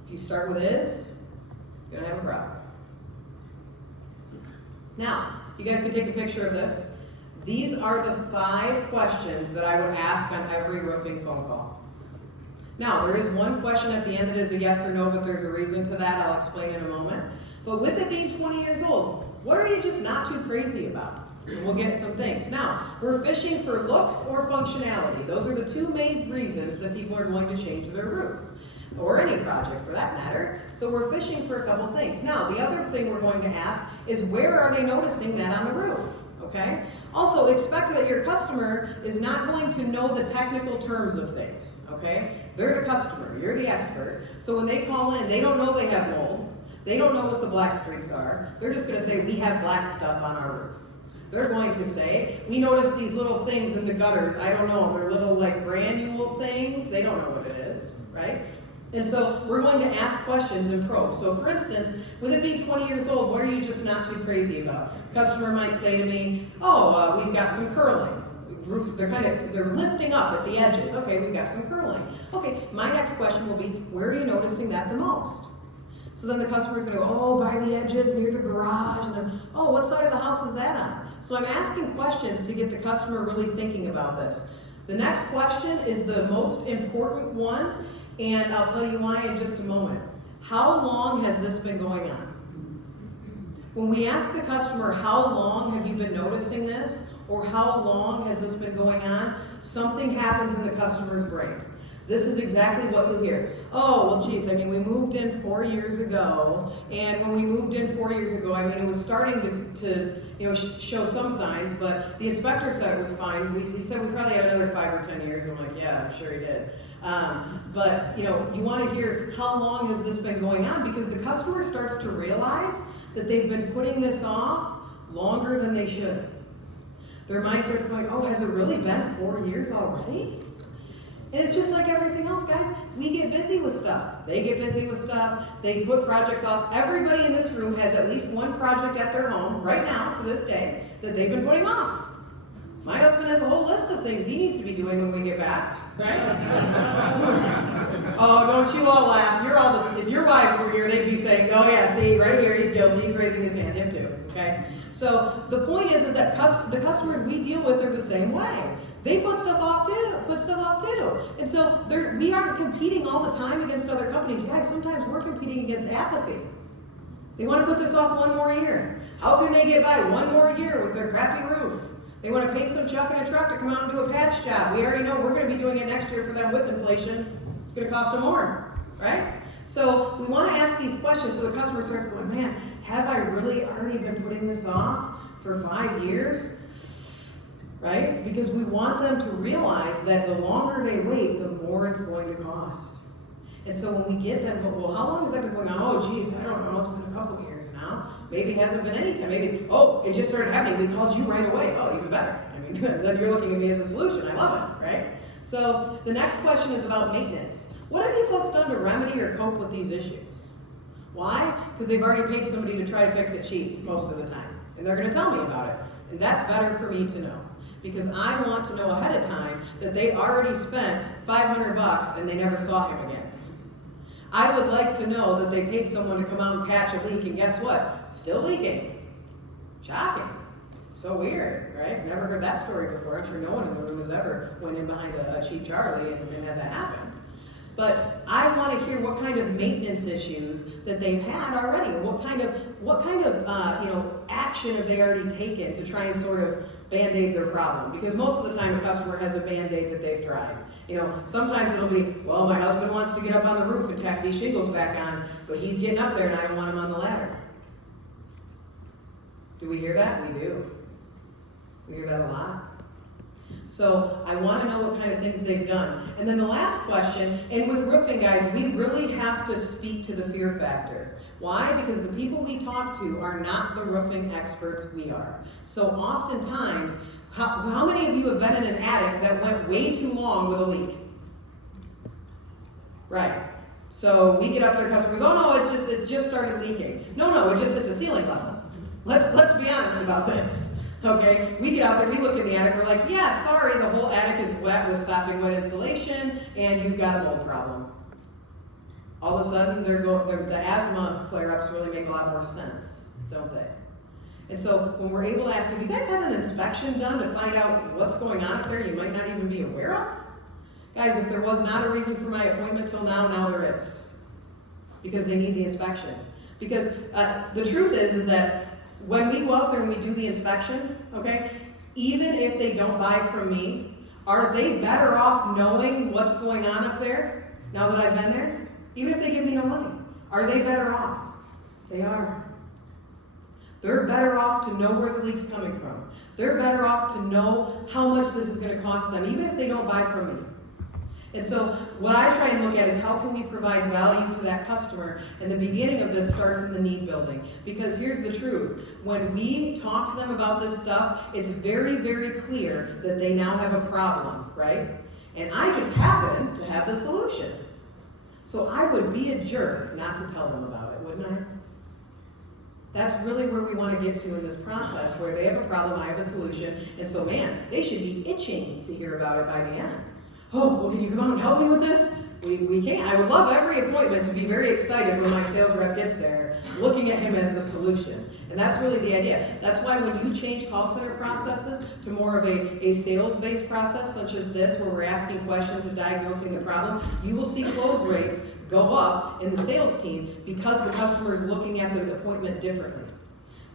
If you start with is, you're going to have a problem. Now, you guys can take a picture of this. These are the 5 questions that I would ask on every roofing phone call. Now, there is one question at the end that is a yes or no, but there's a reason to that. I'll explain in a moment. But with it being 20 years old, what are you just not too crazy about? And we'll get some things. Now, we're fishing for looks or functionality. Those are the 2 main reasons that people are going to change their roof, or any project for that matter. So we're fishing for a couple things. Now, the other thing we're going to ask is where are they noticing that on the roof? Okay? Also, expect that your customer is not going to know the technical terms of things. Okay? They're the customer. You're the expert. So when they call in, they don't know they have mold. They don't know what the black streaks are. They're just going to say, we have black stuff on our roof. They're going to say, we noticed these little things in the gutters. I don't know. They're little granule things. They don't know what it is, right? And so we're going to ask questions and probe. So for instance, with it being 20 years old, what are you just not too crazy about? Customer might say to me, we've got some curling. Roofs, they're lifting up at the edges. Okay, we've got some curling. Okay, my next question will be, where are you noticing that the most? So then the customer's going to go, by the edges, near the garage. And then, what side of the house is that on? So I'm asking questions to get the customer really thinking about this. The next question is the most important one, and I'll tell you why in just a moment. How long has this been going on? When we ask the customer, how long have you been noticing this? Or how long has this been going on? Something happens in the customer's brain. This is exactly what you'll hear. We moved in 4 years ago, and when we moved in 4 years ago, it was starting to show some signs, but the inspector said it was fine. He said we probably had another 5 or 10 years. I'm like, yeah, I'm sure he did. But you want to hear how long has this been going on, because the customer starts to realize that they've been putting this off longer than they should. Their mind starts going, has it really been 4 years already? And it's just like everything else, guys. We get busy with stuff. They get busy with stuff. They put projects off. Everybody in this room has at least one project at their home right now, to this day, that they've been putting off. My husband has a whole list of things he needs to be doing when we get back, right? Oh, don't you all laugh. You're all if your wives were here, they'd be saying, oh yeah, see, right here, he's guilty, he's raising his hand, him too, okay? So the point is that the customers we deal with are the same way. They put stuff off too. And so we aren't competing all the time against other companies. Guys, sometimes we're competing against apathy. They want to put this off one more year. How can they get by one more year with their crappy roof? They want to pay some chuck in a truck to come out and do a patch job. We already know we're going to be doing it next year for them with inflation. It's going to cost them more, right? So we want to ask these questions so the customer starts going, man, have I really already been putting this off for 5 years? Right? Because we want them to realize that the longer they wait, the more it's going to cost. And so when we get that, well, how long has that been going on? Oh, geez, I don't know. It's been a couple years now. Maybe it hasn't been any time. Maybe it's, oh, it just started happening. We called you right away. Oh, even better. I mean, then you're looking at me as a solution. I love it, right? So the next question is about maintenance. What have you folks done to remedy or cope with these issues? Why? Because they've already paid somebody to try to fix it cheap most of the time. And they're going to tell me about it. And that's better for me to know. Because I want to know ahead of time that they already spent $500 and they never saw him again. I would like to know that they paid someone to come out and patch a leak, and guess what? Still leaking. Shocking. So weird, right? Never heard that story before. I'm sure no one in the room has ever went in behind a cheap Charlie and had that happen. But I want to hear what kind of maintenance issues that they've had already. What kind of action have they already taken to try and sort of band-aid their problem? Because most of the time a customer has a band-aid that they've tried. Sometimes it'll be, well, my husband wants to get up on the roof and tack these shingles back on, but he's getting up there and I don't want him on the ladder. Do we hear that? We do. We hear that a lot. So I want to know what kind of things they've done. And then the last question, and with roofing, guys, we really have to speak to the fear factor. Why? Because the people we talk to are not the roofing experts we are. So oftentimes, how many of you have been in an attic that went way too long with a leak? Right. So we get up there, customers, oh no, it's just started leaking. No, it just hit the ceiling level. Let's be honest about this. Okay, we get out there, we look in the attic, we're like, yeah, sorry, the whole attic is wet with sopping wet insulation, and you've got a mold problem. All of a sudden, the asthma flare-ups really make a lot more sense, don't they? And so when we're able to ask, have you guys had an inspection done to find out what's going on up there you might not even be aware of? Guys, if there was not a reason for my appointment till now there is. Because they need the inspection. Because the truth is that when we go out there and we do the inspection, okay, even if they don't buy from me, are they better off knowing what's going on up there now that I've been there? Even if they give me no money, are they better off? They are. They're better off to know where the leak's coming from. They're better off to know how much this is going to cost them, even if they don't buy from me. And so what I try and look at is how can we provide value to that customer, and the beginning of this starts in the need building. Because here's the truth. When we talk to them about this stuff, it's very, very clear that they now have a problem, right? And I just happen to have the solution. So I would be a jerk not to tell them about it, wouldn't I? That's really where we want to get to in this process, where they have a problem, I have a solution, and so man, they should be itching to hear about it by the end. Oh, well, can you come out and help me with this? We can. I would love every appointment to be very excited when my sales rep gets there, looking at him as the solution. And that's really the idea. That's why when you change call center processes to more of a sales-based process, such as this, where we're asking questions and diagnosing the problem, you will see close rates go up in the sales team because the customer is looking at the appointment differently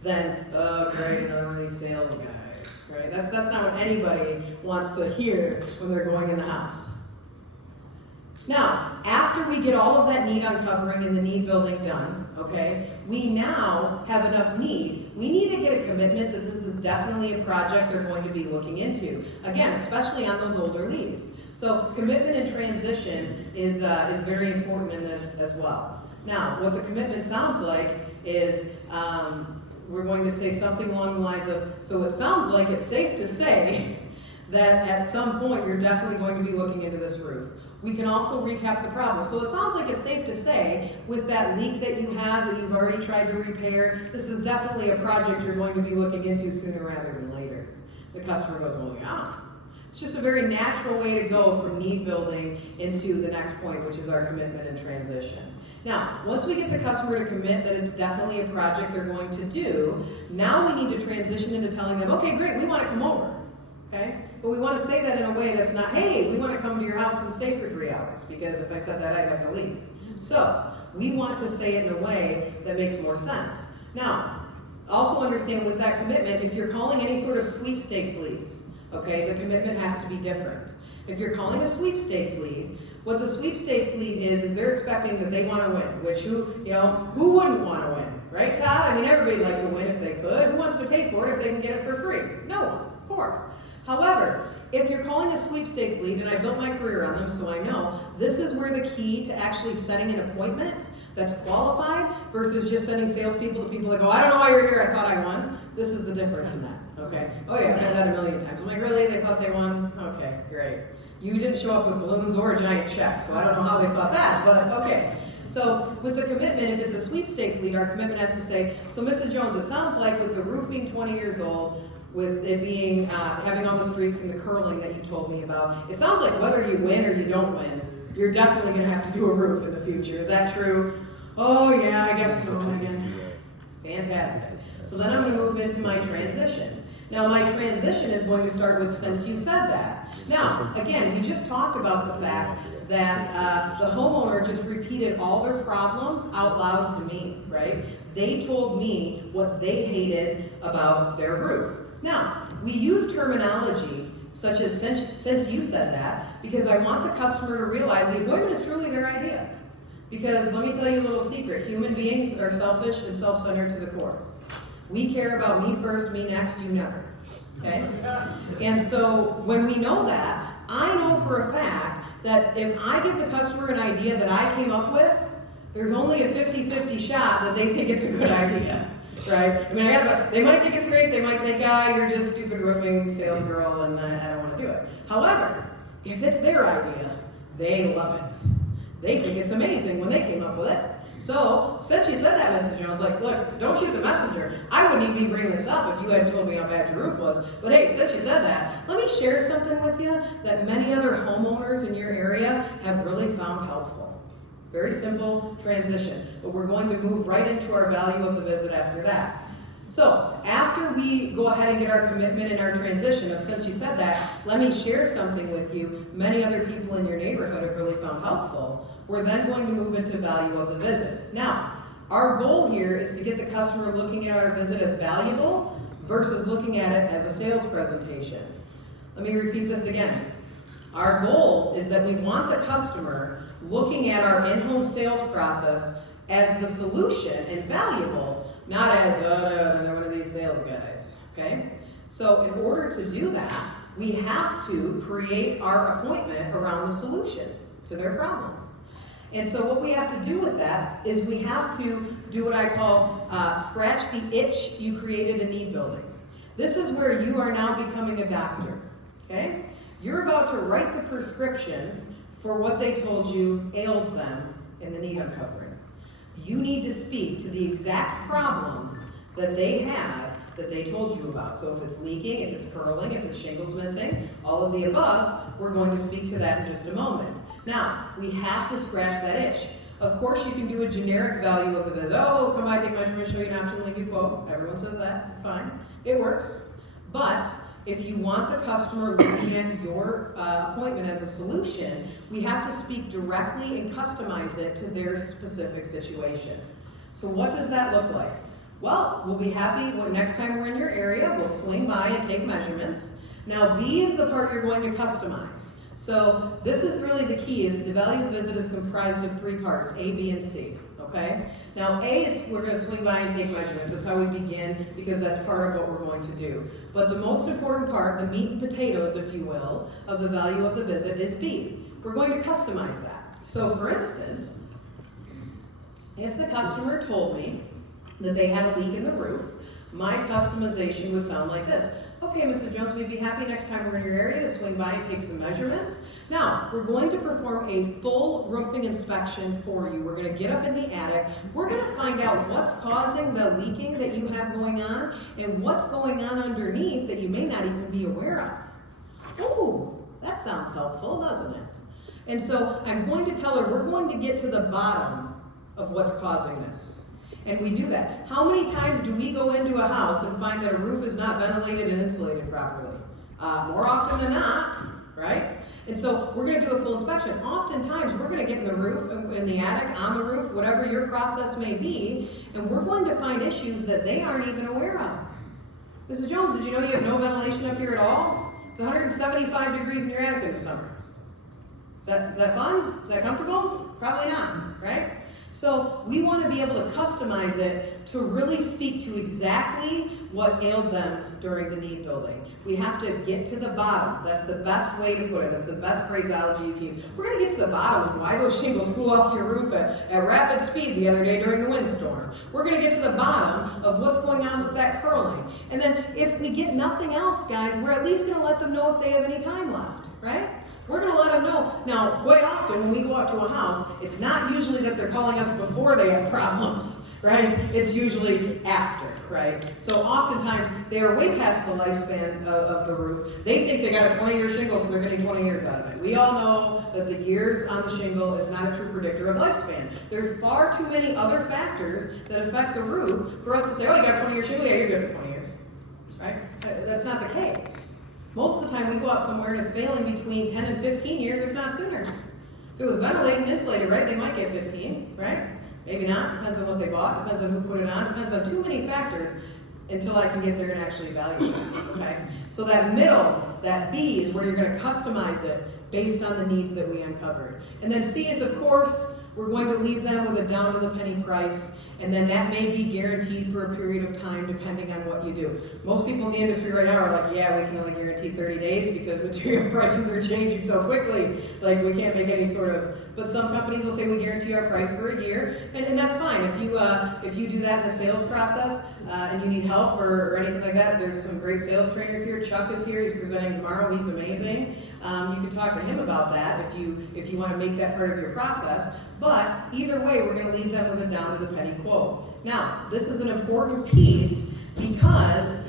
than, oh, great, another one of these sales guys, right? That's not what anybody wants to hear when they're going in the house. Now, after we get all of that need uncovering and the need building done, okay, we now have enough need. We need to get a commitment that this is definitely a project they're going to be looking into. Again, especially on those older leads. So commitment and transition is very important in this as well. Now, what the commitment sounds like is we're going to say something along the lines of, so it sounds like it's safe to say that at some point you're definitely going to be looking into this roof. We can also recap the problem. So it sounds like it's safe to say, with that leak that you have that you've already tried to repair, this is definitely a project you're going to be looking into sooner rather than later. The customer goes, well, yeah. It's just a very natural way to go from need building into the next point, which is our commitment and transition. Now, once we get the customer to commit that it's definitely a project they're going to do, now we need to transition into telling them, okay, great, we want to come over, okay? But we want to say that in a way that's not, hey, we want to come to your house and stay for 3 hours, because if I said that, I'd have no leads. So, we want to say it in a way that makes more sense. Now, also understand with that commitment, if you're calling any sort of sweepstakes leads, okay, the commitment has to be different. If you're calling a sweepstakes lead, what the sweepstakes lead is they're expecting that they want to win, which who wouldn't want to win, right, Todd? I mean, everybody'd like to win if they could. Who wants to pay for it if they can get it for free? No one, of course. However, if you're calling a sweepstakes lead, and I built my career on them, so I know, this is where the key to actually setting an appointment that's qualified versus just sending salespeople to people that go, I don't know why you're here, I thought I won. This is the difference in that, okay? Oh yeah, I've had that a million times. I'm like, really? They thought they won? Okay, great. You didn't show up with balloons or a giant check, so I don't know how they thought that, but okay. So with the commitment, if it's a sweepstakes lead, our commitment has to say, so Mrs. Jones, it sounds like with the roof being 20 years old, with it being, having all the streaks and the curling that you told me about, it sounds like whether you win or you don't win, you're definitely going to have to do a roof in the future. Is that true? Oh yeah, I guess so, Megan. Fantastic. So then I'm going to move into my transition. Now my transition is going to start with since you said that. Now, again, we just talked about the fact that the homeowner just repeated all their problems out loud to me, right? They told me what they hated about their roof. Now, we use terminology such as since you said that, because I want the customer to realize the appointment is truly their idea. Because let me tell you a little secret, human beings are selfish and self-centered to the core. We care about me first, me next, you never. Okay? And so when we know that, I know for a fact that if I give the customer an idea that I came up with, there's only a 50-50 shot that they think it's a good idea. Right? I mean, they might think it's great, they might think, you're just stupid roofing sales girl and I don't want to do it. However, if it's their idea, they love it. They think it's amazing when they came up with it. So, since you said that, Mrs. Jones, like, look, don't shoot the messenger. I wouldn't even be bringing this up if you hadn't told me how bad your roof was. But hey, since you said that, let me share something with you that many other homeowners in your area have really found helpful. Very simple transition, but we're going to move right into our value of the visit after that. So, after we go ahead and get our commitment and our transition of since you said that, let me share something with you many other people in your neighborhood have really found helpful. We're then going to move into value of the visit. Now, our goal here is to get the customer looking at our visit as valuable versus looking at it as a sales presentation. Let me repeat this again. Our goal is that we want the customer looking at our in-home sales process as the solution and valuable, not as, no, they're one of these sales guys, okay? So in order to do that, we have to create our appointment around the solution to their problem. And so what we have to do with that is we have to do what I call scratch the itch you created in need building. This is where you are now becoming a doctor, okay? You're about to write the prescription for what they told you ailed them in the need uncovering. You need to speak to the exact problem that they had that they told you about. So if it's leaking, if it's curling, if it's shingles missing, all of the above, we're going to speak to that in just a moment. Now, we have to scratch that itch. Of course, you can do a generic value of the visit. Oh, come by, take measurements, show you an option, leave you a quote. Everyone says that. It's fine. It works. But if you want the customer looking at your appointment as a solution, we have to speak directly and customize it to their specific situation. So what does that look like? Well, we'll be happy when next time we're in your area, we'll swing by and take measurements. Now, B is the part you're going to customize. So this is really the key, is the value of the visit is comprised of 3 parts, A, B, and C, okay? Now, A is we're going to swing by and take measurements. That's how we begin, because that's part of what we're going to do. But the most important part, the meat and potatoes, if you will, of the value of the visit is B. We're going to customize that. So, for instance, if the customer told me that they had a leak in the roof, my customization would sound like this. Okay, Mrs. Jones, we'd be happy next time we're in your area to swing by and take some measurements. Now, we're going to perform a full roofing inspection for you. We're going to get up in the attic. We're going to find out what's causing the leaking that you have going on and what's going on underneath that you may not even be aware of. ooh, that sounds helpful, doesn't it? And so I'm going to tell her, we're going to get to the bottom of what's causing this. And we do that. How many times do we go into a house and find that a roof is not ventilated and insulated properly? More often than not, right? And so we're going to do a full inspection. Oftentimes we're going to get in the roof, in the attic, on the roof, whatever your process may be, and we're going to find issues that they aren't even aware of. Mrs. Jones, did you know you have no ventilation up here at all? It's 175 degrees in your attic in the summer. Is that fun? Is that comfortable? Probably not, right? So we want to be able to customize it to really speak to exactly what ailed them during the need building. We have to get to the bottom. That's the best way to put it. That's the best phraseology you can use. We're going to get to the bottom of why those shingles flew off your roof at rapid speed the other day during the windstorm. We're going to get to the bottom of what's going on with that curling. And then if we get nothing else, guys, we're at least going to let them know if they have any time left, right? We're going to let them know. Now, quite often when we go out to a house, it's not usually that they're calling us before they have problems, right? It's usually after, right? So oftentimes they are way past the lifespan of the roof. They think they got a 20-year shingle, so they're getting 20 years out of it. We all know that the years on the shingle is not a true predictor of lifespan. There's far too many other factors that affect the roof for us to say, oh, you got a 20-year shingle? Yeah, you're good for 20 years, right? That's not the case. Most of the time we go out somewhere and it's failing between 10 and 15 years, if not sooner. If it was ventilated and insulated, right, they might get 15, right? Maybe not, depends on what they bought, depends on who put it on, depends on too many factors until I can get there and actually evaluate it, okay? So that middle, that B, is where you're going to customize it based on the needs that we uncovered. And then C is, of course, we're going to leave them with a down-to-the-penny price. And then that may be guaranteed for a period of time depending on what you do. Most people in the industry right now are like, yeah, we can only guarantee 30 days because material prices are changing so quickly. Like, we can't make any sort of, but some companies will say we guarantee our price for a year, and that's fine. If you do that in the sales process and you need help or anything like that, there's some great sales trainers here. Chuck is here, he's presenting tomorrow, he's amazing. You can talk to him about that if you want to make that part of your process. But either way, we're going to leave them with a down-to-the-penny quote. Now, this is an important piece because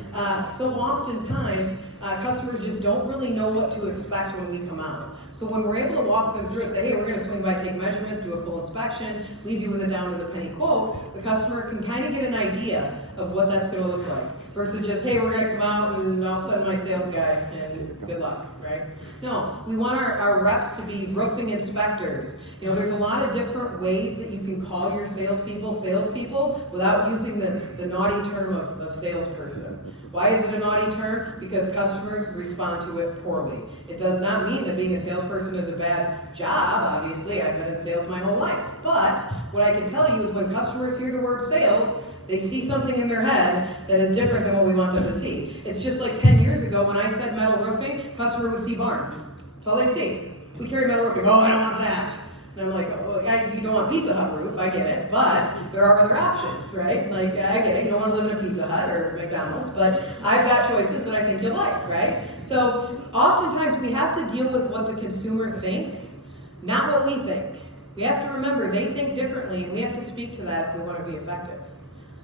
so oftentimes customers just don't really know what to expect when we come out. So when we're able to walk them through and say, hey, we're going to swing by, take measurements, do a full inspection, leave you with a down-to-the-penny quote, the customer can kind of get an idea of what that's going to look like. Versus just, hey, we're going to come out and I'll send my sales guy and good luck, right? No, we want our reps to be roofing inspectors. You know, there's a lot of different ways that you can call your salespeople without using the naughty term of salesperson. Why is it a naughty term? Because customers respond to it poorly. It does not mean that being a salesperson is a bad job, obviously. I've been in sales my whole life. But what I can tell you is when customers hear the word sales, they see something in their head that is different than what we want them to see. It's just like 10 years ago when I said metal roofing, customer would see barn. That's all they'd see. We carry metal roofing. Oh, I don't want that. And I'm like, oh, you don't want Pizza Hut roof, I get it, but there are other options, right? Like, I get it, you don't want to live in a Pizza Hut or McDonald's, but I've got choices that I think you'll like, right? So oftentimes we have to deal with what the consumer thinks, not what we think. We have to remember they think differently, and we have to speak to that if we want to be effective.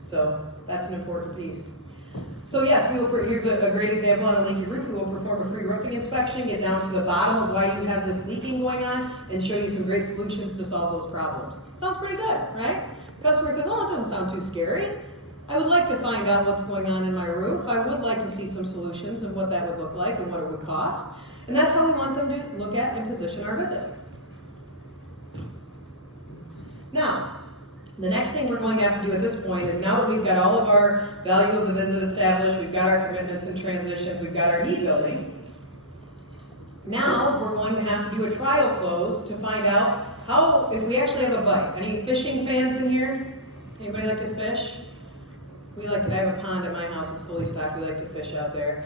So that's an important piece. So yes, here's a great example on a leaky roof. We will perform a free roofing inspection, get down to the bottom of why you have this leaking going on, and show you some great solutions to solve those problems. Sounds pretty good, right? The customer says, oh, that doesn't sound too scary. I would like to find out what's going on in my roof. I would like to see some solutions of what that would look like and what it would cost. And that's how we want them to look at and position our visit. Now, the next thing we're going to have to do at this point is now that we've got all of our value of the visit established, we've got our commitments and transitions, we've got our need building, now we're going to have to do a trial close to find out if we actually have a bite. Any fishing fans in here? Anybody like to fish? I have a pond at my house, it's fully stocked, we like to fish out there.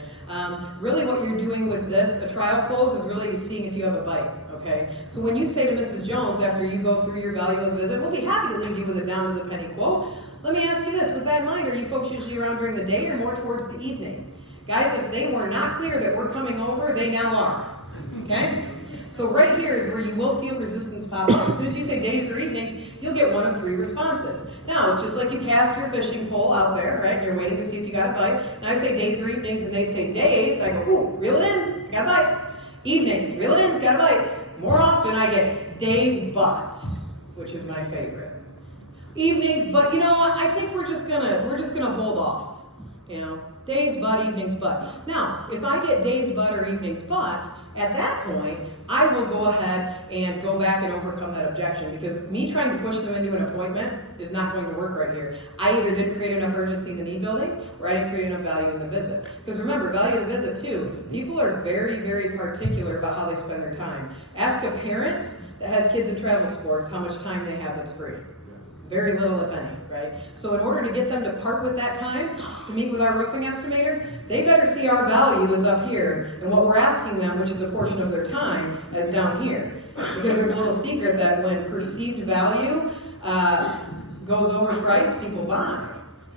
Really what you're doing with this, a trial close, is really seeing if you have a bite, okay? So when you say to Mrs. Jones, after you go through your value of the visit, we'll be happy to leave you with a down-to-the-penny quote. Let me ask you this, with that in mind, are you folks usually around during the day or more towards the evening? Guys, if they were not clear that we're coming over, they now are, okay? So right here is where you will feel resistance pop up. As soon as you say days or evenings, you'll get one of 3 responses. Now, it's just like you cast your fishing pole out there, right? You're waiting to see if you got a bite. And I say days or evenings, and they say days. I go, ooh, reel it in, I got a bite. Evenings, reel it in, gotta bite. More often I get days but, which is my favorite. Evenings, but you know what? I think we're just gonna hold off. You know, days but, evenings but. Now, if I get days but or evenings but, at that point, I will go ahead and go back and overcome that objection, because me trying to push them into an appointment is not going to work right here. I either didn't create enough urgency in the need building, or I didn't create enough value in the visit. Because remember, value of the visit too, people are very, very particular about how they spend their time. Ask a parent that has kids in travel sports how much time they have that's free. Very little, if any, right? So in order to get them to part with that time to meet with our roofing estimator, they better see our value is up here, and what we're asking them, which is a portion of their time, is down here. Because there's a little secret that when perceived value goes over price, people buy.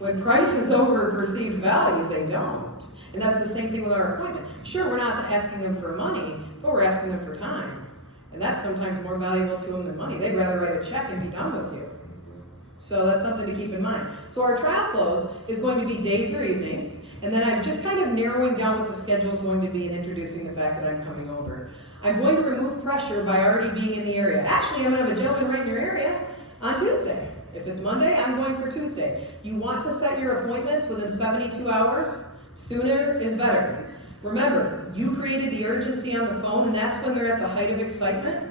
When price is over perceived value, they don't. And that's the same thing with our appointment. Sure, we're not asking them for money, but we're asking them for time. And that's sometimes more valuable to them than money. They'd rather write a check and be done with you. So that's something to keep in mind. So our trial close is going to be days or evenings, and then I'm just kind of narrowing down what the schedule is going to be and introducing the fact that I'm coming over. I'm going to remove pressure by already being in the area. Actually, I'm going to have a gentleman right in your area on Tuesday. If it's Monday, I'm going for Tuesday. You want to set your appointments within 72 hours. Sooner is better. Remember, you created the urgency on the phone, and that's when they're at the height of excitement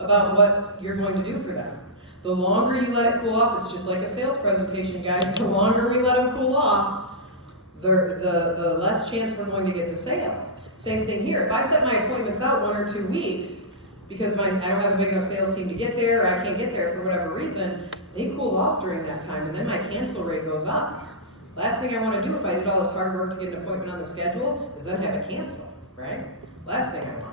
about what you're going to do for them. The longer you let it cool off, it's just like a sales presentation, guys. The longer we let them cool off, the less chance we're going to get the sale. Same thing here. If I set my appointments out 1 or 2 weeks because I don't have a big enough sales team to get there, or I can't get there for whatever reason, they cool off during that time, and then my cancel rate goes up. Last thing I want to do if I did all this hard work to get an appointment on the schedule is then have it cancel, right? Last thing I want.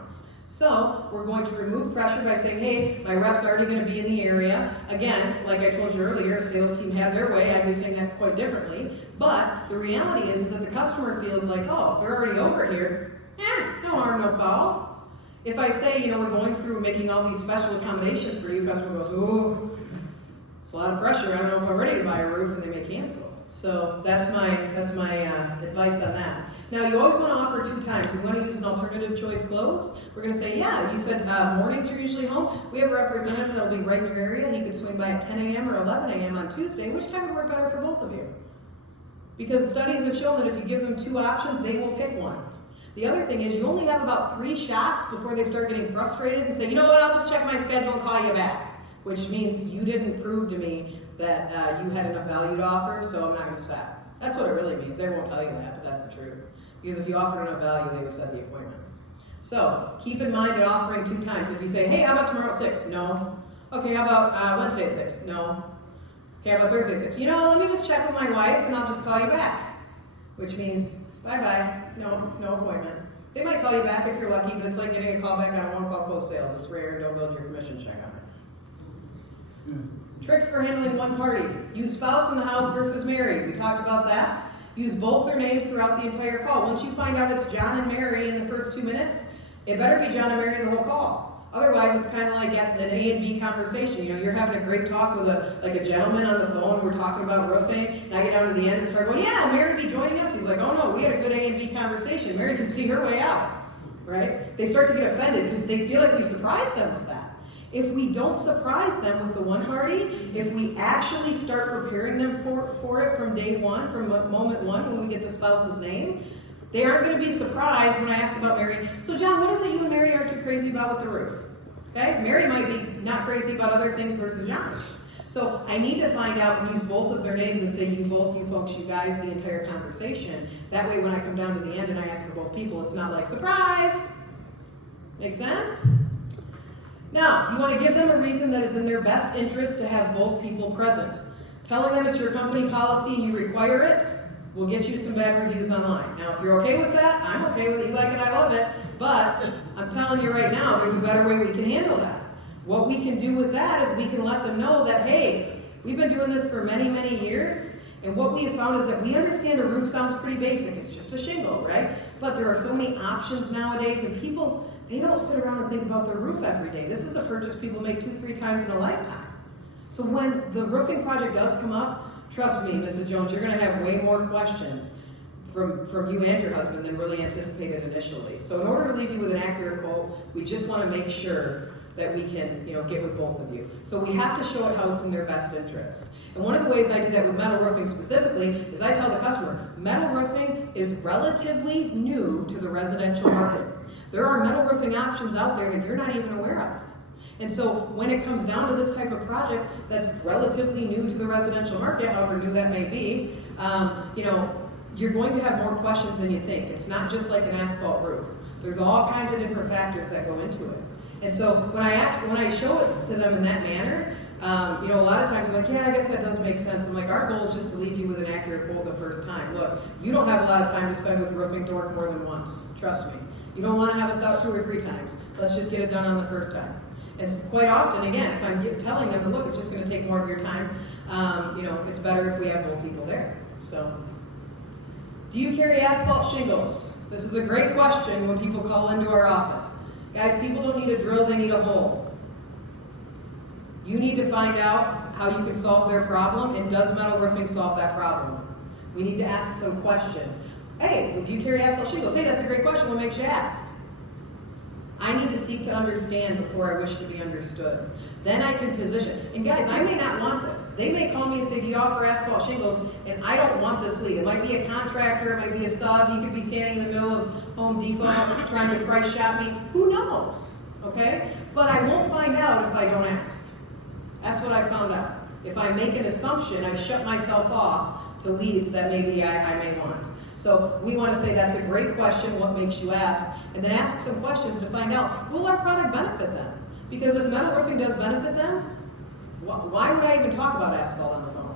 So we're going to remove pressure by saying, hey, my rep's already going to be in the area. Again, like I told you earlier, if sales team had their way, I'd be saying that quite differently. But the reality is that the customer feels like, oh, if they're already over here, no harm, no foul. If I say, you know, we're going through making all these special accommodations for you, customer goes, ooh, it's a lot of pressure. I don't know if I'm ready to buy a roof, and they may cancel. So that's my advice on that. Now, you always want to offer 2 times. We want to use an alternative choice close. We're going to say, yeah, you said mornings you're usually home. We have a representative that will be right in your area. He could swing by at 10 a.m. or 11 a.m. on Tuesday. Which time would work better for both of you? Because studies have shown that if you give them 2 options, they will pick one. The other thing is you only have about 3 shots before they start getting frustrated and say, you know what, I'll just check my schedule and call you back. Which means you didn't prove to me that you had enough value to offer, so I'm not going to set. That's what it really means. They won't tell you that, but that's the truth. Because if you offered enough value, they would set the appointment. So keep in mind that offering 2 times. If you say, hey, how about tomorrow at 6? No. Okay, how about Wednesday at 6? No. Okay, how about Thursday at 6? You know, let me just check with my wife and I'll just call you back. Which means, bye-bye, no appointment. They might call you back if you're lucky, but it's like getting a call back on a one-call post sales. It's rare, and don't build your commission check on it. Tricks for handling one party. Use spouse in the house versus married. We talked about that. Use both their names throughout the entire call. Once you find out it's John and Mary in the first 2 minutes, it better be John and Mary in the whole call. Otherwise, it's kind of like at an A and B conversation. You know, you're having a great talk with a gentleman on the phone. We're talking about roofing, and I get down to the end and start going, yeah, Mary be joining us. He's like, oh no, we had a good A and B conversation. Mary can see her way out, right? They start to get offended because they feel like we surprised them with that. If we don't surprise them with the one party, if we actually start preparing them for it from day one, from moment one when we get the spouse's name, they aren't going to be surprised when I ask about Mary. So John, what is it you and Mary aren't too crazy about with the roof? Okay, Mary might be not crazy about other things versus John. So I need to find out and use both of their names and say you both, you folks, you guys, the entire conversation. That way when I come down to the end and I ask for both people, it's not like, surprise! Make sense? Now, you want to give them a reason that is in their best interest to have both people present. Telling them it's your company policy and you require it will get you some bad reviews online. Now, if you're okay with that, I'm okay with it. You like it, I love it. But I'm telling you right now, there's a better way we can handle that. What we can do with that is we can let them know that, hey, we've been doing this for many, many years, and what we have found is that we understand a roof sounds pretty basic. It's just a shingle, right? But there are so many options nowadays, and people, they don't sit around and think about their roof every day. This is a purchase people make 2-3 times in a lifetime. So when the roofing project does come up, trust me, Mrs. Jones, you're going to have way more questions from you and your husband than really anticipated initially. So in order to leave you with an accurate quote, we just want to make sure that we can, get with both of you. So we have to show it how it's in their best interest. And one of the ways I do that with metal roofing specifically is I tell the customer, metal roofing is relatively new to the residential market. There are metal roofing options out there that you're not even aware of. And so when it comes down to this type of project that's relatively new to the residential market, however new that may be, you're going to have more questions than you think. It's not just like an asphalt roof. There's all kinds of different factors that go into it. And so when I show it to them in that manner, a lot of times they're like, yeah, I guess that does make sense. I'm like, our goal is just to leave you with an accurate quote the first time. Look, you don't have a lot of time to spend with roofing dork more than once. Trust me. You don't want to have us out 2 or 3 times. Let's just get it done on the first time. And quite often, again, if I'm telling them, look, it's just going to take more of your time, it's better if we have both people there. So, do you carry asphalt shingles? This is a great question when people call into our office. Guys, people don't need a drill, they need a hole. You need to find out how you can solve their problem, and does metal roofing solve that problem? We need to ask some questions. Hey, do you carry asphalt shingles? Hey, that's a great question. What makes you ask? I need to seek to understand before I wish to be understood. Then I can position. And guys, I may not want this. They may call me and say, do you offer asphalt shingles? And I don't want this lead. It might be a contractor, it might be a sub, he could be standing in the middle of Home Depot trying to price shop me. Who knows? Okay? But I won't find out if I don't ask. That's what I found out. If I make an assumption, I've shut myself off to leads that maybe I may want. So we want to say that's a great question, what makes you ask? And then ask some questions to find out, will our product benefit them? Because if metal roofing does benefit them, why would I even talk about asphalt on the phone?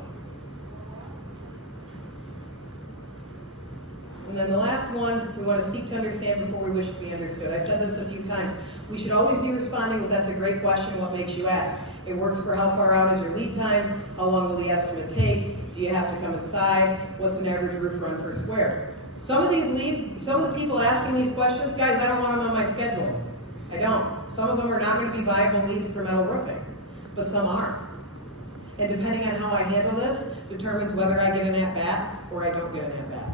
And then the last one, we want to seek to understand before we wish to be understood. I said this a few times. We should always be responding with, that's a great question, what makes you ask? It works for how far out is your lead time? How long will the estimate take? Do you have to come inside? What's an average roof run per square? Some of these leads, some of the people asking these questions, guys, I don't want them on my schedule. I don't. Some of them are not going to be viable leads for metal roofing, but some are. And depending on how I handle this, determines whether I get an at-bat or I don't get an at-bat.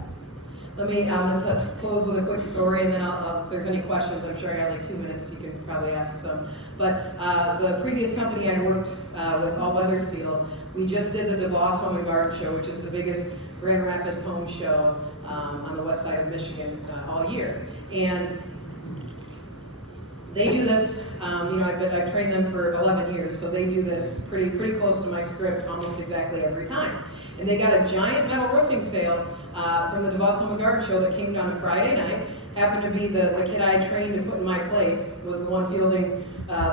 I'm going to close with a quick story, and then if there's any questions, I'm sure I got like 2 minutes, you can probably ask some. But the previous company I worked with, All Weather Seal, we just did the DeVos Home and Garden Show, which is the biggest Grand Rapids home show on the west side of Michigan all year. And they do this, I've trained them for 11 years, so they do this pretty close to my script almost exactly every time. And they got a giant metal roofing sale from the DeVos Home and Garden Show that came down a Friday night. Happened to be the kid I trained to put in my place was the one fielding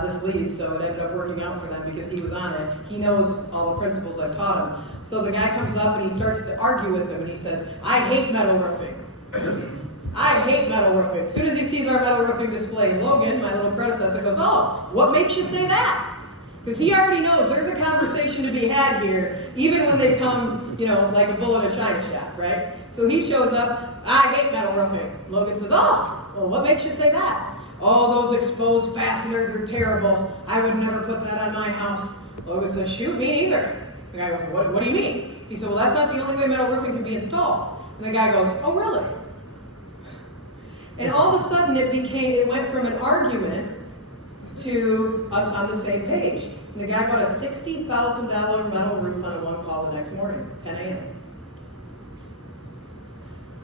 this lead, so it ended up working out for them because he was on it. He knows all the principles I've taught him. So the guy comes up and he starts to argue with him, and he says, I hate metal roofing. I hate metal roofing. As soon as he sees our metal roofing display, Logan, my little predecessor, goes, oh, what makes you say that? Because he already knows there's a conversation to be had here, even when they come, like a bull in a china shop, right? So he shows up, I hate metal roofing. Logan says, oh, well, what makes you say that? Oh, those exposed fasteners are terrible. I would never put that on my house. Logan says, shoot, me neither. The guy goes, what do you mean? He said, well, that's not the only way metal roofing can be installed. And the guy goes, oh, really? And all of a sudden it went from an argument to us on the same page. And the guy bought a $60,000 metal roof on a one call the next morning, 10 a.m.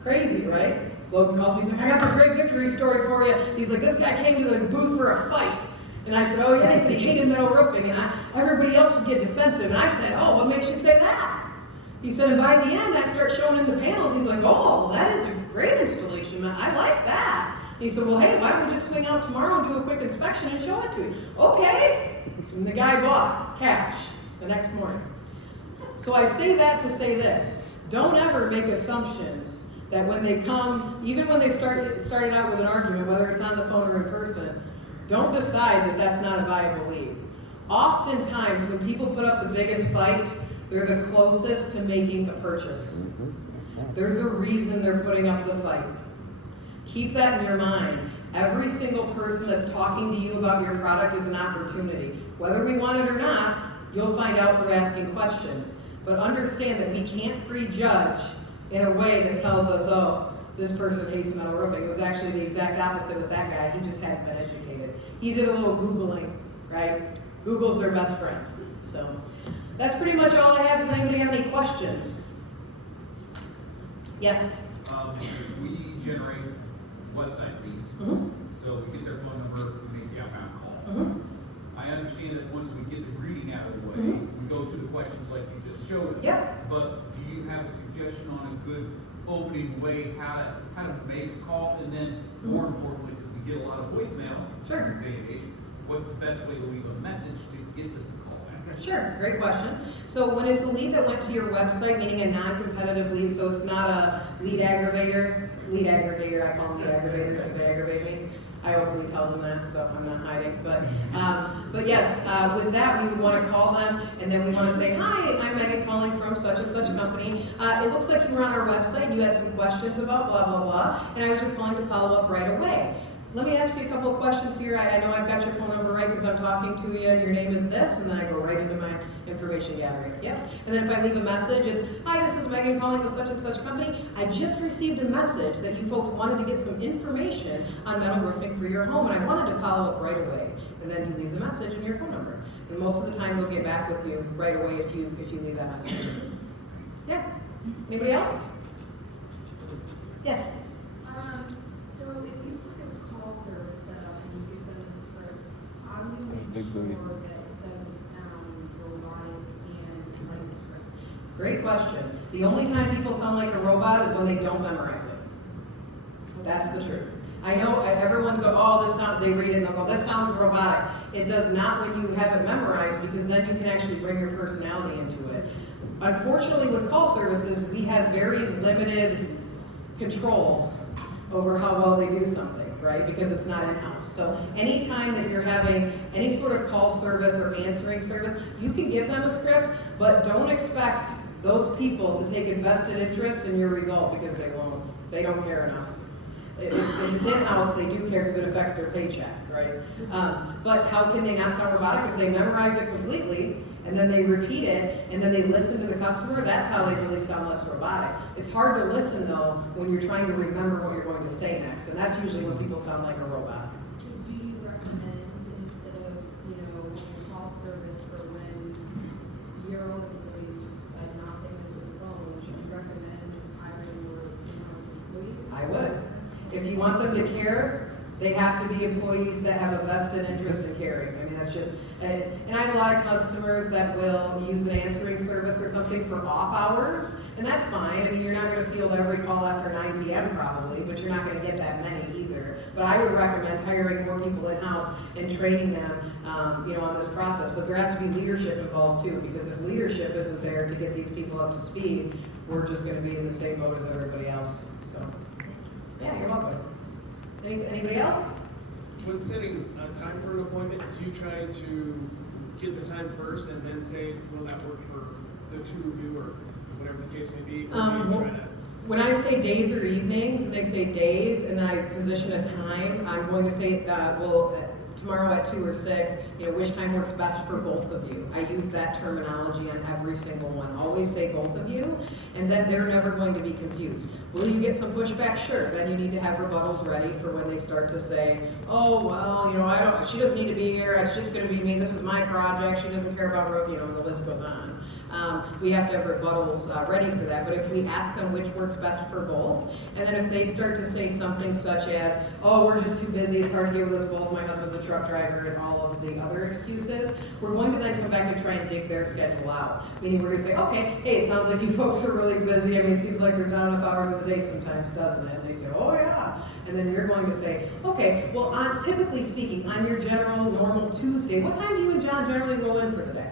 Crazy, right? Logan calls me, he's like, I got this great victory story for you. He's like, this guy came to the booth for a fight. And I said, oh yeah, he said he hated metal roofing, and everybody else would get defensive. And I said, oh, what makes you say that? He said, and by the end, I start showing him the panels. He's like, oh, that is a great installation, man. I like that. He said, well, hey, why don't we just swing out tomorrow and do a quick inspection and show it to you? Okay. And the guy bought cash the next morning. So I say that to say this. Don't ever make assumptions that when they come, even when they started out with an argument, whether it's on the phone or in person, don't decide that that's not a viable lead. Oftentimes, when people put up the biggest fight, they're the closest to making a purchase. There's a reason they're putting up the fight. Keep that in your mind. Every single person that's talking to you about your product is an opportunity. Whether we want it or not, you'll find out through asking questions. But understand that we can't prejudge in a way that tells us, oh, this person hates metal roofing. It was actually the exact opposite with that guy. He just hadn't been educated. He did a little Googling, right? Google's their best friend. So that's pretty much all I have. Does anybody have any questions? Yes? We generate website leads. Mm-hmm. So we get their phone number, we make the outbound call. Mm-hmm. I understand that once we get the greeting out of the way, Mhm. we go to the questions like you just showed us. Yeah. But do you have a suggestion on a good opening way how to make a call? And then more importantly, because we get a lot of voicemail Sure. in this day and age, what's the best way to leave a message that gets us a call back? Sure, great question. So when it's a lead that went to your website, meaning a non-competitive lead, so it's not a lead aggregator, I call them lead aggravators because they aggravate me. I openly tell them that, so I'm not hiding. But yes, with that, we would want to call them, and then we want to say, hi, I'm Megan calling from such and such company. It looks like you were on our website, and you had some questions about blah, blah, blah, and I was just calling to follow up right away. Let me ask you a couple of questions here. I know I've got your phone number right because I'm talking to you, and your name is this, and then I go right into my information gathering. Yep. And then if I leave a message, it's, hi, this is Megan calling with such and such company. I just received a message that you folks wanted to get some information on metal roofing for your home, and I wanted to follow up right away. And then you leave the message and your phone number. And most of the time, they'll get back with you right away if you leave that message. Yeah. Anybody else? Yes. So if you have a call service set up and you give them a script, how do you make sure that it doesn't sound robotic and like a script? Great question. The only time people sound like a robot is when they don't memorize it. That's the truth. I know everyone go, oh, this sound, they read it and they'll go, this sounds robotic. It does not when you have it memorized, because then you can actually bring your personality into it. Unfortunately, with call services, we have very limited control over how well they do something, right? Because it's not in-house. So anytime that you're having any sort of call service or answering service, you can give them a script, but don't expect those people to take invested interest in your result, because they won't. They don't care enough. If it's in-house, they do care because it affects their paycheck, right? But how can they not sound robotic? If they memorize it completely, and then they repeat it, and then they listen to the customer, that's how they really sound less robotic. It's hard to listen, though, when you're trying to remember what you're going to say next, and that's usually when people sound like a robot. So do you recommend, instead of, call service for when your own employees just decide not to answer the phone, should you recommend just hiring more in-house employees? I would. If you want them to care, they have to be employees that have a vested interest in caring. I mean, that's just, and I have a lot of customers that will use an answering service or something for off hours, and that's fine. I mean, you're not going to field every call after 9 p.m. probably, but you're not going to get that many either. But I would recommend hiring more people in-house and training them, on this process. But there has to be leadership involved too, because if leadership isn't there to get these people up to speed, we're just going to be in the same boat as everybody else. So, yeah, you're welcome. Anybody else? When setting a time for an appointment, do you try to get the time first and then say, will that work for the two of you, or whatever the case may be? Or do you try to... When I say days or evenings, and they say days, and I position a time, I'm going to say, tomorrow at 2 or 6, which time works best for both of you. I use that terminology on every single one. Always say both of you, and then they're never going to be confused. Will you get some pushback? Sure. Then you need to have rebuttals ready for when they start to say, oh, well, she doesn't need to be here. It's just going to be me. This is my project. She doesn't care about road, and the list goes on. We have to have rebuttals ready for that. But if we ask them which works best for both, and then if they start to say something such as, oh, we're just too busy, it's hard to get with us both, my husband's a truck driver, and all of the other excuses, we're going to then come back and try and dig their schedule out. Meaning we're going to say, okay, hey, it sounds like you folks are really busy. I mean, it seems like there's not enough hours in the day sometimes, doesn't it? And they say, oh, yeah. And then you're going to say, okay, well, typically speaking, on your general, normal Tuesday, what time do you and John generally roll in for the day?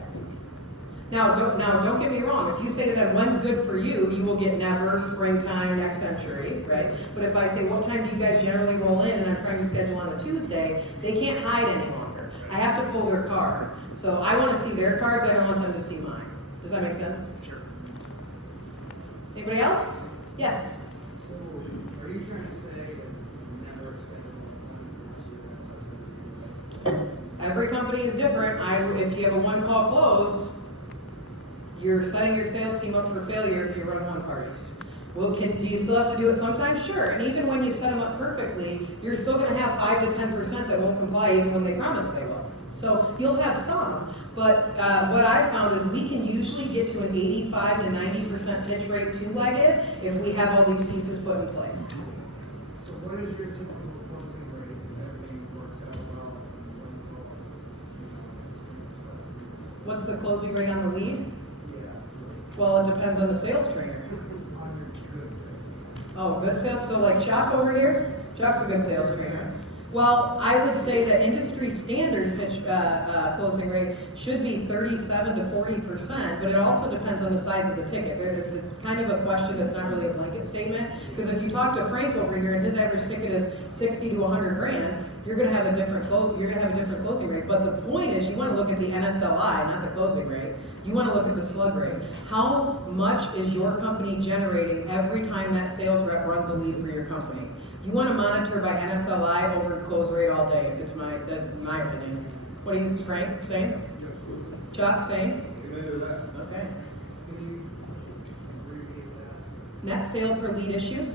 Now, don't get me wrong. If you say to them, when's good for you, you will get never, springtime, next century, right? But if I say, what time do you guys generally roll in, and I'm trying to schedule on a Tuesday, they can't hide any longer. I have to pull their card. So I want to see their cards. I don't want them to see mine. Does that make sense? Sure. Anybody else? Yes. So, are you trying to say that never schedule Every company is different. If you have a one-call close, you're setting your sales team up for failure if you run one parties. Well, do you still have to do it sometimes? Sure. And even when you set them up perfectly, you're still going to have 5 to 10% that won't comply even when they promise they will. So you'll have some. But what I found is we can usually get to an 85 to 90% pitch rate two-legged if we have all these pieces put in place. So what is your typical closing rate if everything works out well? What's the closing rate on the lead? Yeah. Well, it depends on the sales trainer. On your good side. Oh, good sales. So like Chuck over here, Chuck's a good sales trainer. Well, I would say that industry standard pitch closing rate should be 37 to 40%, but it also depends on the size of the ticket. It's kind of a question that's not really a blanket statement, because if you talk to Frank over here and his average ticket is 60 to 100 grand, you're going to have a different closing rate. But the point is, you want to look at the NSLI, not the closing rate. You want to look at the slug rate. How much is your company generating every time that sales rep runs a lead for your company? You want to monitor by NSLI over close rate all day, if it's my opinion. What do you think, Frank? Same? Chuck, same? Okay. Net sale per lead issue.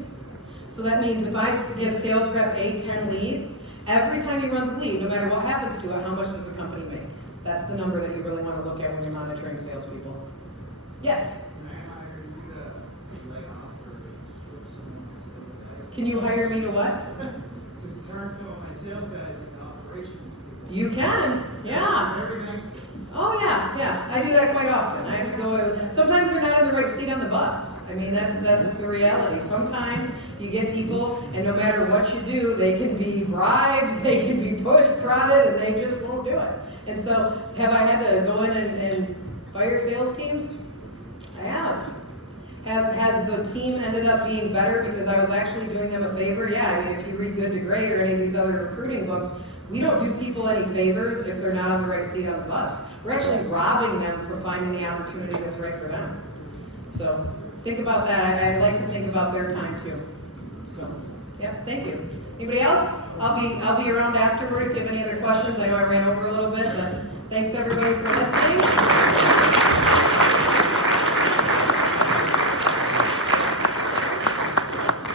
So that means if I give sales rep A 10 leads, every time he runs a lead, no matter what happens to it, how much does the company make? That's the number that you really want to look at when you're monitoring salespeople. Yes? Can I hire you to lay off or switch some of my sales guys? Can you hire me to what? To turn some of my sales guys into operations people. You can, yeah. Very next. Oh yeah. I do that quite often. I have to go. Sometimes they're not in the right seat on the bus. I mean, that's the reality. Sometimes you get people, and no matter what you do, they can be bribed, they can be pushed, prodded, and they just won't do it. And so, have I had to go in and fire sales teams? I have. Has the team ended up being better because I was actually doing them a favor? Yeah. I mean, if you read Good to Great or any of these other recruiting books, we don't do people any favors if they're not on the right seat on the bus. We're actually robbing them from finding the opportunity that's right for them. So think about that. I like to think about their time too. So, yeah, thank you. Anybody else? I'll be around afterward if you have any other questions. I know I ran over a little bit, but thanks everybody for listening.